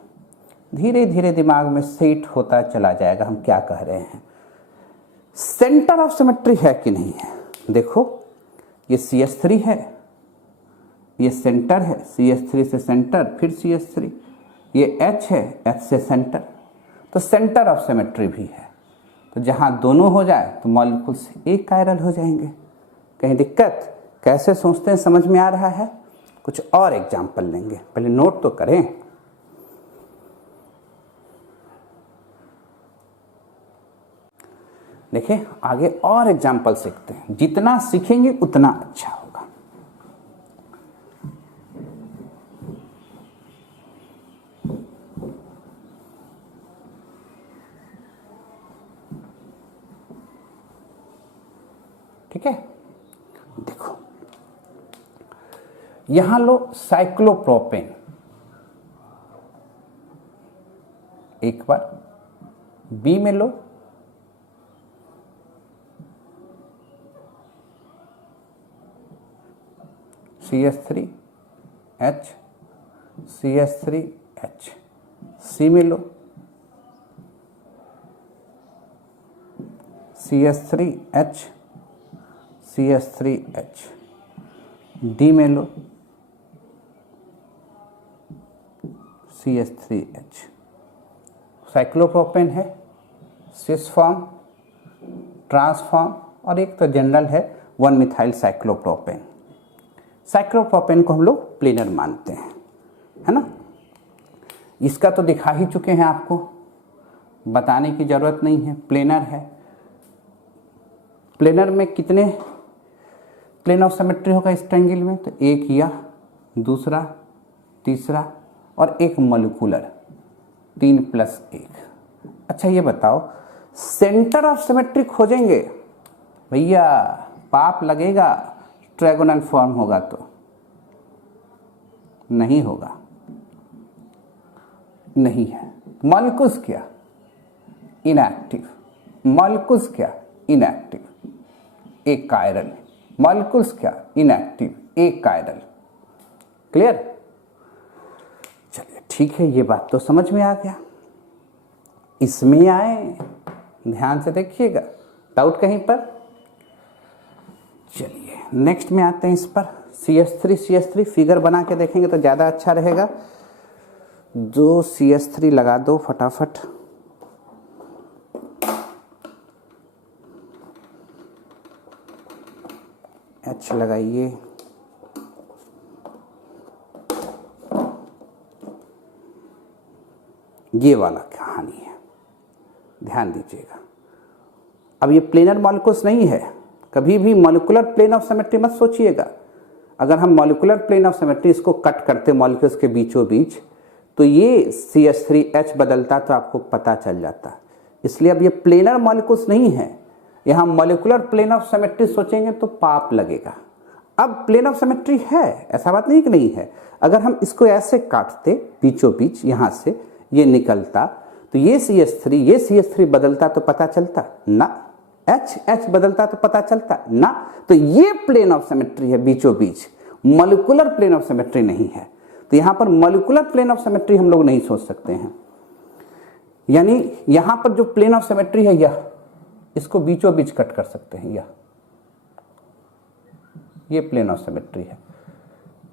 धीरे धीरे दिमाग में सेट होता चला जाएगा हम क्या कह रहे हैं। सेंटर ऑफ सिमेट्री है कि नहीं है? देखो, ये CH3 है, ये सेंटर है, CH3 से सेंटर, फिर CH3, ये H है, H से सेंटर, तो सेंटर ऑफ सिमेट्री भी है। तो जहां दोनों हो जाए तो मॉलिक्यूल्स एक कायरल हो जाएंगे। कहीं दिक्कत? कैसे सोचते हैं समझ में आ रहा है? कुछ और एग्जाम्पल लेंगे, पहले नोट तो करें। देखिए आगे और एग्जाम्पल सीखते हैं, जितना सीखेंगे उतना अच्छा होगा। ठीक है, देखो यहां लो साइक्लोप्रोपेन, एक बार बी में लो CH3H, CH3H, सी में लो CH3H, CH3H, डी में लो CH3H, साइक्लोप्रोपेन है, सिस फॉर्म, ट्रांस फॉर्म, और एक तो जनरल है 1 मिथाइल साइक्लोप्रोपेन। साइक्लोप्रोपेन को हम लोग प्लेनर मानते हैं, है ना। इसका तो दिखा ही चुके हैं, आपको बताने की ज़रूरत नहीं है। प्लेनर है। प्लेनर में कितने प्लेन ऑफ सिमेट्री होगा इस ट्रायंगल में? तो एक या दूसरा, तीसरा और एक मॉलिक्यूलर, 3 + 1। अच्छा ये बताओ, सेंटर ऑफ सिमेट्री खोजेंगे भैया, पाप लगेगा। ट्रायगोनल फॉर्म होगा तो नहीं होगा, नहीं है। मॉलिक्यूल्स क्या? इनएक्टिव। मॉलिक्यूल्स क्या? इनएक्टिव, एक कायरल। मॉलिक्यूल्स क्या? इनएक्टिव, एक कायरल। क्लियर? चलिए ठीक है, ये बात तो समझ में आ गया। इसमें आए, ध्यान से देखिएगा, डाउट कहीं पर? चलिए नेक्स्ट में आते हैं इस पर। CH3 फिगर बना के देखेंगे तो ज़्यादा अच्छा रहेगा। 2 CH3 लगा दो फटाफट। H लगाइए। ये वाला कहानी है, ध्यान दीजिएगा। अब ये प्लेनर मॉलिक्यूल्स नहीं है, कभी भी मॉलिक्यूलर प्लेन ऑफ सिमेट्री मत सोचिएगा। अगर हम मॉलिक्यूलर प्लेन ऑफ सिमेट्री इसको कट करते मॉलिक्यूल्स के बीचों बीच, तो ये CH3H बदलता तो आपको पता चल जाता। इसलिए अब ये प्लेनर मॉलिक्यूल्स नहीं है, यहाँ मॉलिक्यूलर प्लेन ऑफ सिमेट्री सोचेंगे तो पाप लगेगा। अब प्लेन ऑफ सिमेट्री है, ऐसा बात नहीं कि नहीं है। अगर हम इसको ऐसे काटते बीचों बीच, यहाँ से ये निकलता, तो ये CH3 बदलता तो पता चलता ना, H बदलता तो पता चलता ना। तो ये प्लेन ऑफ सिमेट्री है बीचों बीच, मॉलिक्यूलर प्लेन ऑफ सिमेट्री नहीं है। तो यहां पर मॉलिक्यूलर प्लेन ऑफ सिमेट्री हम लोग नहीं सोच सकते हैं। यानी यहां पर जो प्लेन ऑफ सिमेट्री है यह, इसको बीचों बीच कट कर सकते हैं। ये प्लेन ऑफ सिमेट्री है।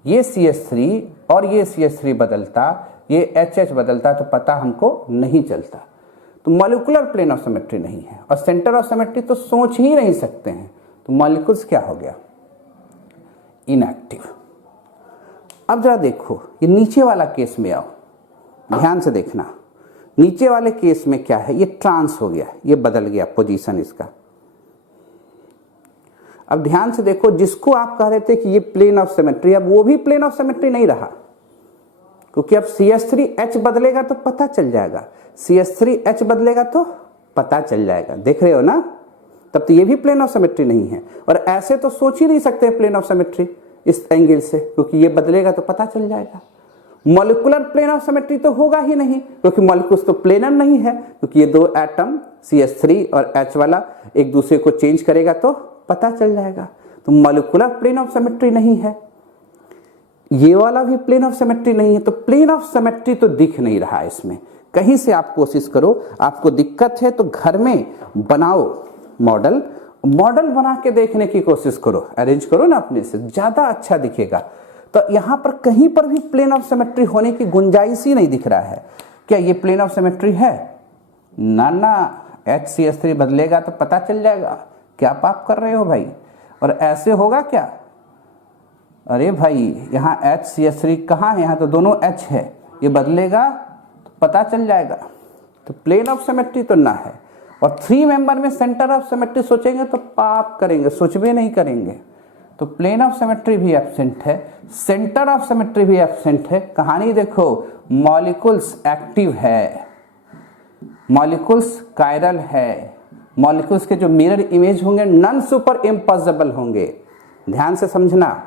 ये CH3 और ये CH3 बदलता, ये HH बदलता तो पता हमको नहीं चलता। तो मॉलिक्यूलर प्लेन ऑफ सिमेट्री नहीं है, और सेंटर ऑफ सिमेट्री तो सोच ही नहीं सकते हैं। तो मॉलिक्यूल्स क्या हो गया? इनएक्टिव। अब जरा देखो, ये नीचे वाला केस में आओ, ध्यान से देखना। नीचे वाले केस में क्या है? ये ट्रांस हो गया, ये बदल गया पोजीशन इसका। अब ध्यान से देखो, जिसको आप कह रहे थे कि ये प्लेन ऑफ सिमेट्री, अब वो भी प्लेन ऑफ सिमेट्री नहीं रहा, क्योंकि अब CH3H बदलेगा तो पता चल जाएगा। CH3H बदलेगा तो पता चल जाएगा, देख रहे हो ना। तब तो ये भी प्लेन ऑफ सिमेट्री नहीं है, और ऐसे तो सोच ही नहीं सकते प्लेन ऑफ सिमेट्री इस एंगल से, क्योंकि ये बदलेगा तो पता चल जाएगा। मॉलिक्यूलर प्लेन ऑफ सिमेट्री तो होगा ही नहीं, क्योंकि मॉलिक्यूल्स तो प्लेनर नहीं है, क्योंकि ये 2 एटम CH3 और H वाला एक दूसरे को चेंज करेगा तो पता चल जाएगा। तो मॉलिक्यूलर प्लेन ऑफ सिमेट्री नहीं है, ये वाला भी प्लेन ऑफ सिमेट्री नहीं है। तो प्लेन ऑफ सिमेट्री तो दिख नहीं रहा इसमें। कहीं से आप कोशिश करो, आपको दिक्कत है तो घर में बनाओ मॉडल बना के देखने की कोशिश करो, अरेंज करो ना अपने से, ज्यादा अच्छा दिखेगा। तो यहां पर कहीं पर भी प्लेन ऑफ सिमेट्री होने की गुंजाइश ही नहीं दिख रहा है। क्या ये प्लेन ऑफ सिमेट्री है? ना, HCH3 बदलेगा तो पता चल जाएगा। क्या पाप कर रहे हो भाई? और ऐसे होगा क्या? अरे भाई, यहाँ HCH3 कहाँ है? यहाँ तो दोनों H है, ये बदलेगा तो पता चल जाएगा। तो प्लेन ऑफ सिमेट्री तो ना है। और 3 मेंबर में सेंटर ऑफ सिमेट्री सोचेंगे तो पाप करेंगे, सोचबे नहीं करेंगे। तो प्लेन ऑफ सिमेट्री भी एब्सेंट है, सेंटर ऑफ सिमेट्री भी एब्सेंट है। कहानी देखो, मॉलिक्यूल्स एक्टिव है, मॉलिक्यूल्स कायरल है, मॉलिक्यूल्स के जो मिरर इमेज होंगे नॉन सुपर इम्पॉसिबल होंगे। ध्यान से समझना,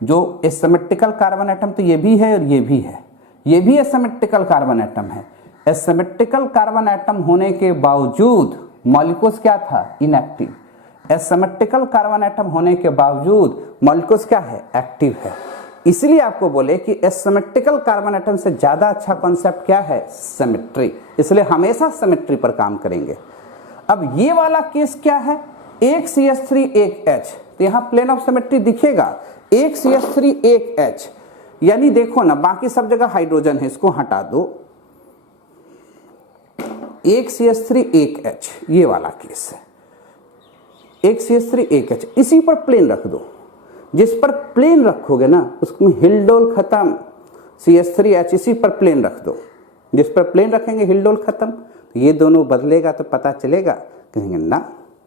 जो एसिमेट्रिकल कार्बन एटम तो ये भी है और ये भी है, ये भी एसिमेट्रिकल कार्बन एटम है। एसिमेट्रिकल कार्बन एटम होने के बावजूद मॉलिक्यूल्स क्या था? इनएक्टिव। एसिमेट्रिकल कार्बन एटम होने के बावजूद मॉलिक्यूल्स क्या है? एक्टिव है। इसलिए आपको बोले कि एसिमेट्रिकल कार्बन एटम से ज्यादा अच्छा कॉन्सेप्ट क्या है? सिमेट्री। इसलिए हमेशा सिमेट्री पर काम करेंगे। अब ये वाला केस क्या है? एक CH3 एक H, तो यहां प्लेन ऑफ सिमेट्री दिखेगा। एक CH3 एक H, यानी देखो ना, बाकी सब जगह हाइड्रोजन है, इसको हटा दो। एक CH3 एक H, ये वाला केस है, एक CH3 एक H, इसी पर प्लेन रख दो। जिस पर प्लेन रखोगे ना उसमें हिल्डोल खत्म, CH3H इसी पर प्लेन रख दो। जिस पर प्लेन रखेंगे हिल्डोल खत्म। तो ये दोनों बदलेगा तो पता चलेगा, कहेंगे ना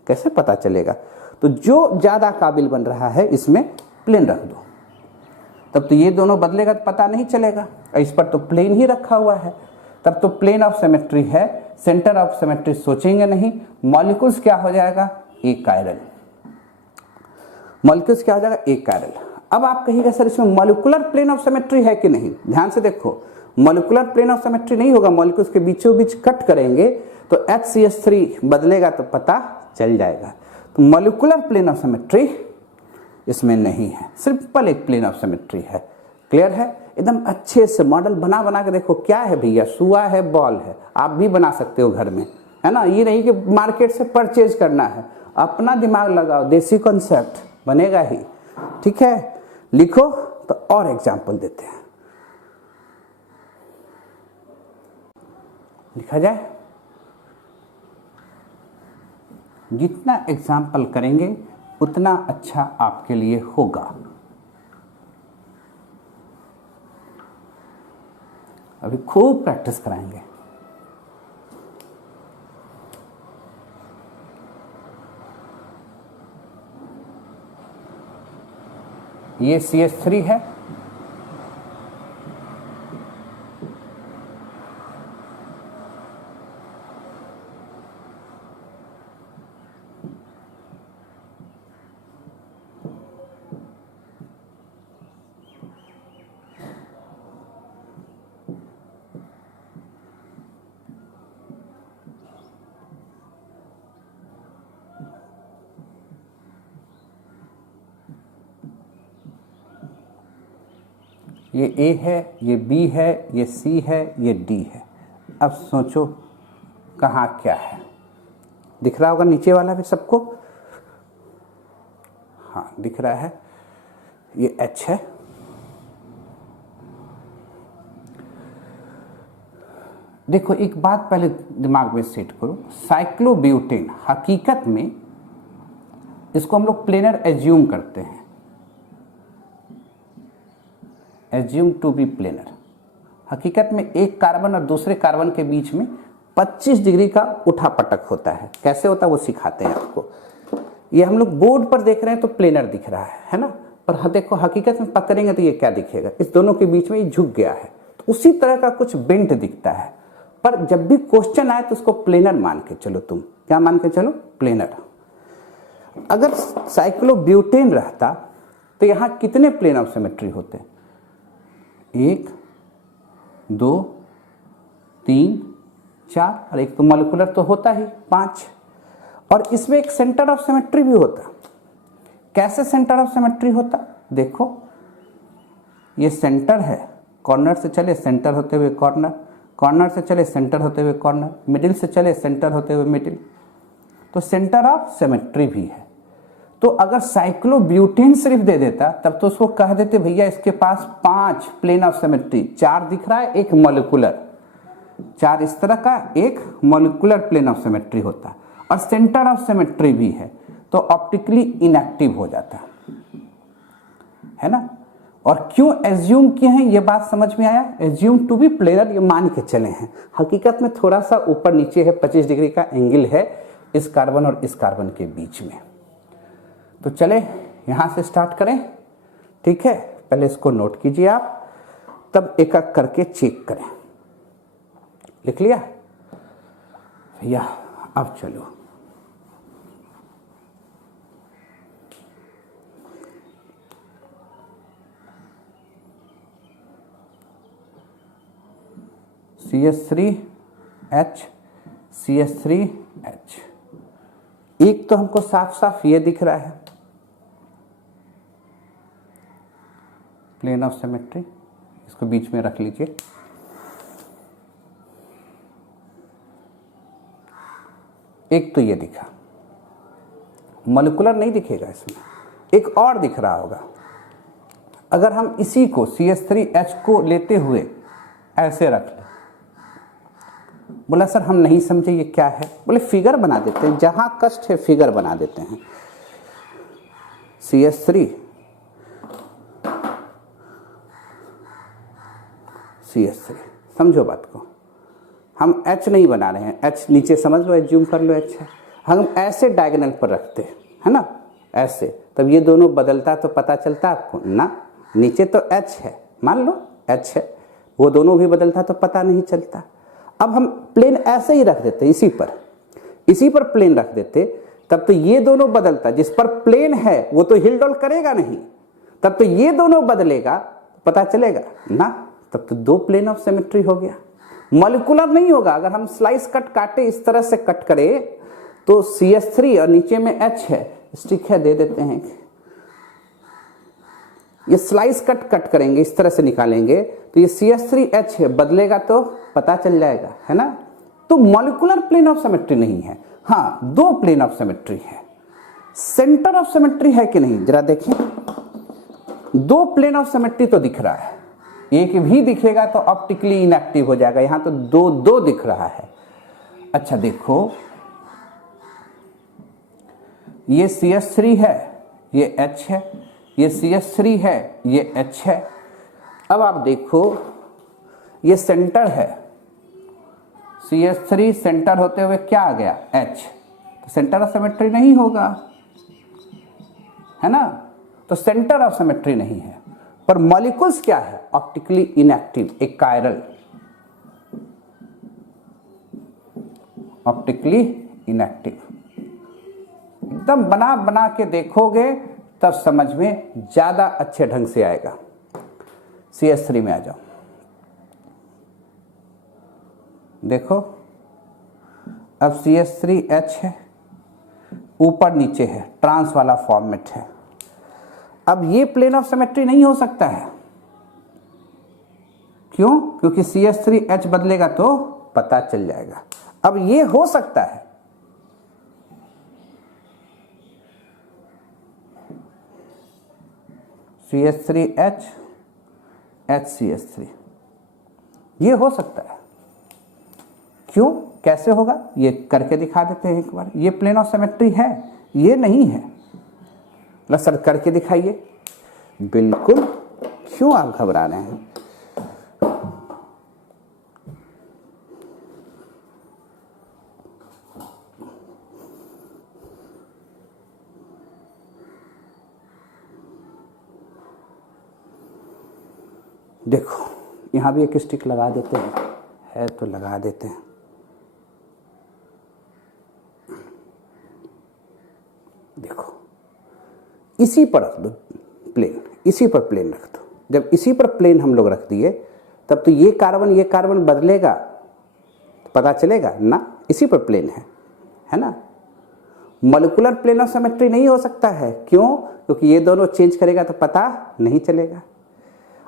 कैसे पता चलेगा, तो जो ज़्यादा काबिल बन रहा है इसमें प्लेन रख दो, तब तो ये दोनों बदलेगा तो पता नहीं चलेगा। इस पर तो प्लेन ही रखा हुआ है, तब तो प्लेन ऑफ सिमेट्री है, सेंटर ऑफ सिमेट्री सोचेंगे नहीं। मॉलिक्यूल्स क्या हो जाएगा, एक कायरल। मॉलिक्यूल्स क्या हो जाएगा, एक कायरल। अब आप कहिएगा सर इसमें मॉलिक्यूलर प्लेन ऑफ सिमेट्री है कि नहीं, ध्यान से देखो, मॉलिक्यूलर प्लेन ऑफ सिमेट्री नहीं होगा। मॉलिक्यूल्स के बीचों बीच कट करेंगे तो HCH3 बदलेगा तो पता चल जाएगा। तो मॉलिक्यूलर प्लेन ऑफ सिमेट्री इसमें नहीं है, सिंपल एक प्लेन ऑफ सिमेट्री है। क्लियर है, एकदम अच्छे से मॉडल बना बना के देखो। क्या है भैया, सुआ है, बॉल है, आप भी बना सकते हो घर में, है ना। ये नहीं कि मार्केट से परचेज करना है, अपना दिमाग लगाओ, देसी कॉन्सेप्ट बनेगा ही। ठीक है, लिखो। तो और एग्जाम्पल देते हैं, लिखा जाए। जितना एग्जाम्पल करेंगे उतना अच्छा आपके लिए होगा। अभी खूब प्रैक्टिस कराएंगे। ये CH3 है, ये A है, ये B है, ये C है, ये D है। अब सोचो कहाँ क्या है, दिख रहा होगा नीचे वाला भी सबको, हाँ दिख रहा है, ये H है। देखो एक बात पहले दिमाग में सेट करो, साइक्लोब्यूटेन हकीकत में इसको हम लोग प्लेनर एज्यूम करते हैं, एज्यूम टू बी प्लेनर। हकीकत में एक कार्बन और दूसरे कार्बन के बीच में 25 डिग्री का उठा पटक होता है। कैसे होता है वो सिखाते हैं आपको। ये हम लोग बोर्ड पर देख रहे हैं तो प्लेनर दिख रहा है ना, पर देखो हकीकत में पकड़ेंगे तो ये क्या दिखेगा, इस दोनों के बीच में ये झुक गया है, तो उसी तरह का कुछ बेंट दिखता है। पर जब भी क्वेश्चन आए तो उसको प्लेनर मान के चलो, तुम क्या मान के चलो, प्लेनर। अगर साइक्लोब्यूटेन रहता तो यहां कितने प्लेन ऑफ सिमेट्री होते, 1 2 3 4, और एक तो मॉलिक्यूलर तो होता ही 5, और इसमें एक सेंटर ऑफ सिमेट्री भी होता। कैसे सेंटर ऑफ सिमेट्री होता, देखो ये सेंटर है, कॉर्नर से चले सेंटर होते हुए कॉर्नर, कॉर्नर से चले सेंटर होते हुए कॉर्नर, मिडिल से चले सेंटर होते हुए मिडिल, तो सेंटर ऑफ सिमेट्री भी है। तो अगर साइक्लोब्यूटेन सिर्फ दे देता तब तो उसको कह देते भैया इसके पास 5 प्लेन ऑफ सिमेट्री, 4 दिख रहा है, एक मॉलिक्यूलर, 4 इस तरह का, एक मॉलिक्यूलर प्लेन ऑफ सिमेट्री होता, और सेंटर ऑफ सिमेट्री भी है, तो ऑप्टिकली इनएक्टिव हो जाता है ना। और क्यों एज्यूम किए हैं ये बात समझ में आया, एज्यूम टू बी प्लेनर ये मान के चले हैं, हकीकत में थोड़ा सा ऊपर नीचे है, 25 डिग्री का एंगल है इस कार्बन और इस कार्बन के बीच में। तो चले यहां से स्टार्ट करें, ठीक है। पहले इसको नोट कीजिए आप, तब एक एक करके चेक करें। लिख लिया भैया, अब चलो CH3H CH3H। एक तो हमको साफ साफ ये दिख रहा है प्लेन ऑफ सिमेट्री, इसको बीच में रख लीजिए। एक तो ये दिखा, मॉलिक्यूलर नहीं दिखेगा इसमें, एक और दिख रहा होगा। अगर हम इसी को CH3H को लेते हुए ऐसे रख लें बोला सर हम नहीं समझे ये क्या है। बोले फिगर बना देते हैं, जहां कष्ट है फिगर बना देते हैं। CH3 CH3, समझो बात को, हम H नहीं बना रहे हैं, H नीचे समझ लो, एज्यूम कर लो H है, हम ऐसे डायगोनल पर रखते हैं, है ना, ऐसे, तब ये दोनों बदलता तो पता चलता आपको ना, नीचे तो H है, मान लो H है, वो दोनों भी बदलता तो पता नहीं चलता। अब हम प्लेन ऐसे ही रख देते, इसी पर प्लेन रख देते, तब तो ये दोनों बदलता, जिस पर प्लेन है वो तो हिल डोल करेगा नहीं, तब तो ये दोनों बदलेगा, पता चलेगा ना, तब तो दो प्लेन ऑफ सिमेट्री हो गया। मॉलिक्यूलर नहीं होगा, अगर हम स्लाइस कट काटे, इस तरह से कट करें तो CH3 और नीचे में H है, स्टिक है, दे देते हैं, ये स्लाइस कट करेंगे, इस तरह से निकालेंगे तो ये CH3H है, बदलेगा तो पता चल जाएगा, है ना। तो मॉलिक्यूलर प्लेन ऑफ सिमेट्री नहीं है, हाँ दो प्लेन ऑफ सिमेट्री है। सेंटर ऑफ सिमेट्री है कि नहीं, जरा देखिए, दो प्लेन ऑफ सिमेट्री तो दिख रहा है, एक भी दिखेगा तो ऑप्टिकली इनएक्टिव हो जाएगा, यहां तो दो दो दिख रहा है। अच्छा देखो, ये CH3 है, ये H है, ये CH3 है, ये H है। अब आप देखो, ये सेंटर है, CH3 सेंटर होते हुए क्या आ गया, H, तो सेंटर ऑफ सिमेट्री नहीं होगा, है ना, तो सेंटर ऑफ सिमेट्री नहीं है। पर मॉलिक्यूल्स क्या है, ऑप्टिकली इनएक्टिव, एक कायरल, ऑप्टिकली इनएक्टिव, एकदम बना बना के देखोगे तब समझ में ज्यादा अच्छे ढंग से आएगा। CH3 में आ जाओ, देखो अब CH3H है, ऊपर नीचे है, ट्रांस वाला फॉर्मेट है। अब ये प्लेन ऑफ सिमेट्री नहीं हो सकता है, क्यों, क्योंकि CH3H बदलेगा तो पता चल जाएगा। अब ये हो सकता है, CH3H HCH3, ये हो सकता है, क्यों, कैसे होगा, ये करके दिखा देते हैं एक बार। ये प्लेन ऑफ सिमेट्री है, ये नहीं है, सर करके दिखाइए। बिल्कुल, क्यों आप घबरा रहे हैं, देखो यहां भी एक स्टिक लगा देते हैं, है तो लगा देते हैं। देखो इसी पर रख दो प्लेन, इसी पर प्लेन रख दो। जब इसी पर प्लेन हम लोग रख दिए तब तो ये कार्बन बदलेगा तो पता चलेगा ना, इसी पर प्लेन है ना। मॉलिक्यूलर प्लेन ऑफ सिमेट्री नहीं हो सकता है, क्यों, क्योंकि ये दोनों चेंज करेगा तो पता नहीं चलेगा।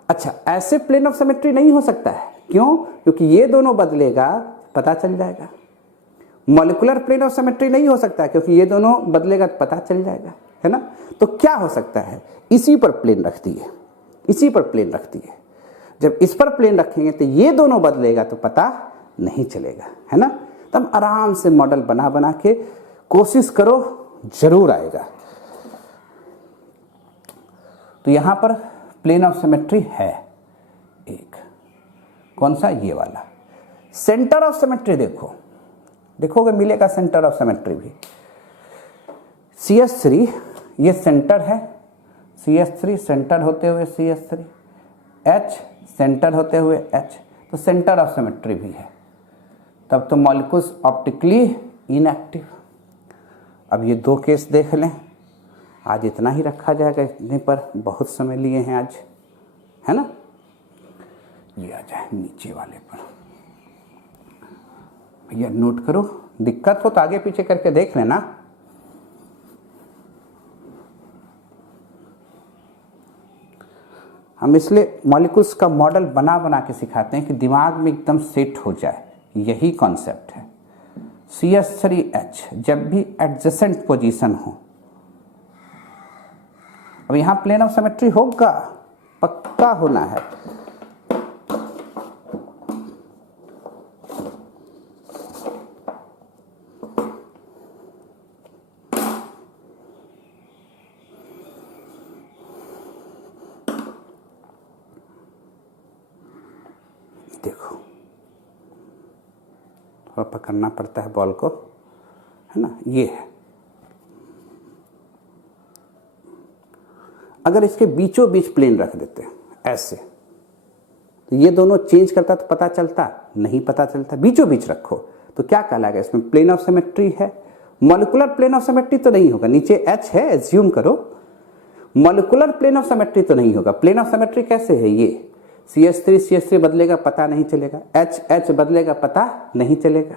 अच्छा, ऐसे प्लेन ऑफ सिमेट्री नहीं हो सकता है, क्यों, क्योंकि ये दोनों बदलेगा पता चल जाएगा। मॉलिक्यूलर प्लेन ऑफ सिमेट्री नहीं हो सकता है, क्योंकि ये दोनों बदलेगा तो पता चल जाएगा, है ना। तो क्या हो सकता है, इसी पर प्लेन रख दिए, इसी पर प्लेन रख दिए। जब इस पर प्लेन रखेंगे तो ये दोनों बदलेगा तो पता नहीं चलेगा, है ना। तब आराम से मॉडल बना बना के कोशिश करो, जरूर आएगा। तो यहां पर प्लेन ऑफ सिमेट्री है एक, कौन सा, ये वाला। सेंटर ऑफ सिमेट्री देखो, देखोगे मिलेगा सेंटर ऑफ सिमेट्री भी। CH3 ये सेंटर है, CH3 सेंटर होते हुए CH3, H सेंटर होते हुए H, तो सेंटर ऑफ सिमेट्री भी है। तब तो मॉलिक्यूल्स ऑप्टिकली इनएक्टिव। अब ये दो केस देख लें, आज इतना ही रखा जाएगा, इतने पर बहुत समय लिए हैं आज, है ना। ये आ जाए नीचे वाले पर, भैया नोट करो, दिक्कत हो तो आगे पीछे करके देख लेना। हम इसलिए मॉलिक्यूल्स का मॉडल बना बना के सिखाते हैं कि दिमाग में एकदम सेट हो जाए, यही कॉन्सेप्ट है। CH3H जब भी एडजेसेंट पोजीशन हो, अब यहां प्लेन ऑफ सिमेट्री होगा, पक्का होना है। और पकड़ना पड़ता है बॉल को, है ना, ये है। अगर इसके बीचों बीच प्लेन रख देते हैं ऐसे, तो ये दोनों चेंज करता तो पता चलता, नहीं पता चलता। बीचों बीच रखो तो क्या कहलाएगा, इसमें प्लेन ऑफ सिमेट्री है। मॉलिक्यूलर प्लेन ऑफ सिमेट्री तो नहीं होगा, नीचे H है, एज्यूम करो। मॉलिक्यूलर प्लेन ऑफ सिमेट्री तो नहीं होगा। प्लेन ऑफ सिमेट्री कैसे है, ये CH3 बदलेगा पता नहीं चलेगा, H बदलेगा पता नहीं चलेगा।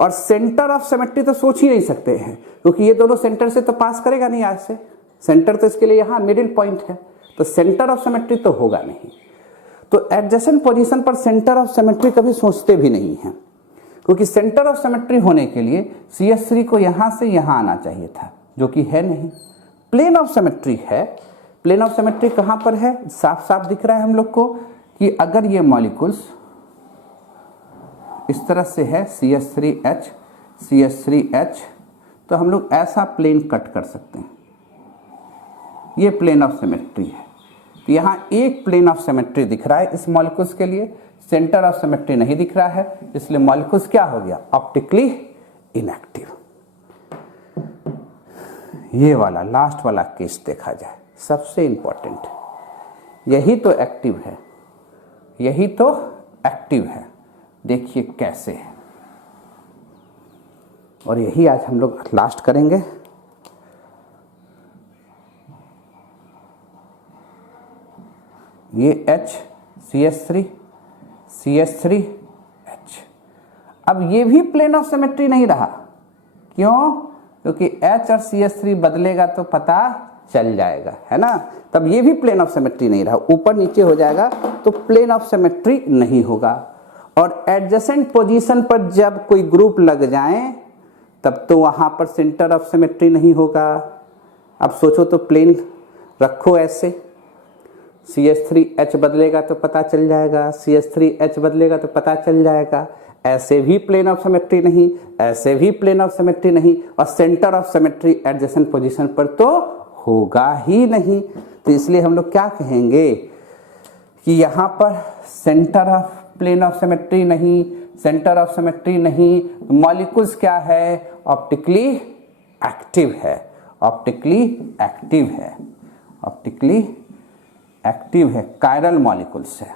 और सेंटर ऑफ सिमेट्री तो सोच ही नहीं सकते हैं, क्योंकि ये दोनों सेंटर से तो पास करेगा नहीं आज से, सेंटर तो इसके लिए यहाँ मिडिल पॉइंट है, तो सेंटर ऑफ सिमेट्री तो होगा नहीं। तो एडजेसेंट पोजीशन पर सेंटर ऑफ सिमेट्री कभी सोचते भी नहीं है, क्योंकि सेंटर ऑफ सिमेट्री होने के लिए CH3 को यहां से यहां आना चाहिए था, जो कि है नहीं। प्लेन ऑफ सिमेट्री है। प्लेन ऑफ सिमेट्री कहां पर है, साफ साफ दिख रहा है हम लोग को कि अगर ये मॉलिक्यूल्स इस तरह से है CH3H CH3H, तो हम लोग ऐसा प्लेन कट कर सकते हैं, ये प्लेन ऑफ सिमेट्री है। तो यहाँ एक प्लेन ऑफ सिमेट्री दिख रहा है इस मॉलिक्यूल्स के लिए, सेंटर ऑफ सिमेट्री नहीं दिख रहा है, इसलिए मॉलिक्यूल्स क्या हो गया, ऑप्टिकली इनएक्टिव। ये वाला लास्ट वाला केस देखा जाए, सबसे इंपॉर्टेंट, यही तो एक्टिव है, यही तो एक्टिव है। देखिए कैसे है, और यही आज हम लोग लास्ट करेंगे। ये H CH3 CH3H, अब ये भी प्लेन ऑफ सिमेट्री नहीं रहा। क्यों, क्योंकि H और CH3 बदलेगा तो पता चल जाएगा, है ना, तब ये भी प्लेन ऑफ सिमेट्री नहीं रहा, ऊपर नीचे हो जाएगा तो प्लेन ऑफ सिमेट्री नहीं होगा। और एडजेसेंट पोजीशन पर जब कोई ग्रुप लग जाए तब तो वहां पर सेंटर ऑफ सिमेट्री नहीं होगा। अब सोचो तो प्लेन रखो ऐसे, CH3H बदलेगा तो पता चल जाएगा, CH3H बदलेगा तो पता चल जाएगा। ऐसे भी प्लेन ऑफ सिमेट्री नहीं, ऐसे भी प्लेन ऑफ सिमेट्री नहीं, और centre of symmetry adjacent position पर तो होगा ही नहीं। तो इसलिए हम लोग क्या कहेंगे कि यहाँ पर centre of plane of symmetry नहीं, सेंटर ऑफ सिमेट्री नहीं, मॉलिक्यूल्स क्या है, ऑप्टिकली एक्टिव है, ऑप्टिकली एक्टिव है, ऑप्टिकली एक्टिव है, कायरल मॉलिक्यूल्स है।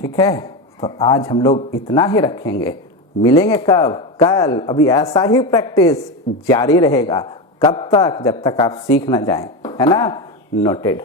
ठीक है, तो आज हम लोग इतना ही रखेंगे। मिलेंगे कब, कल। अभी ऐसा ही प्रैक्टिस जारी रहेगा, कब तक, जब तक आप सीख ना जाएं, है ना, नोटेड।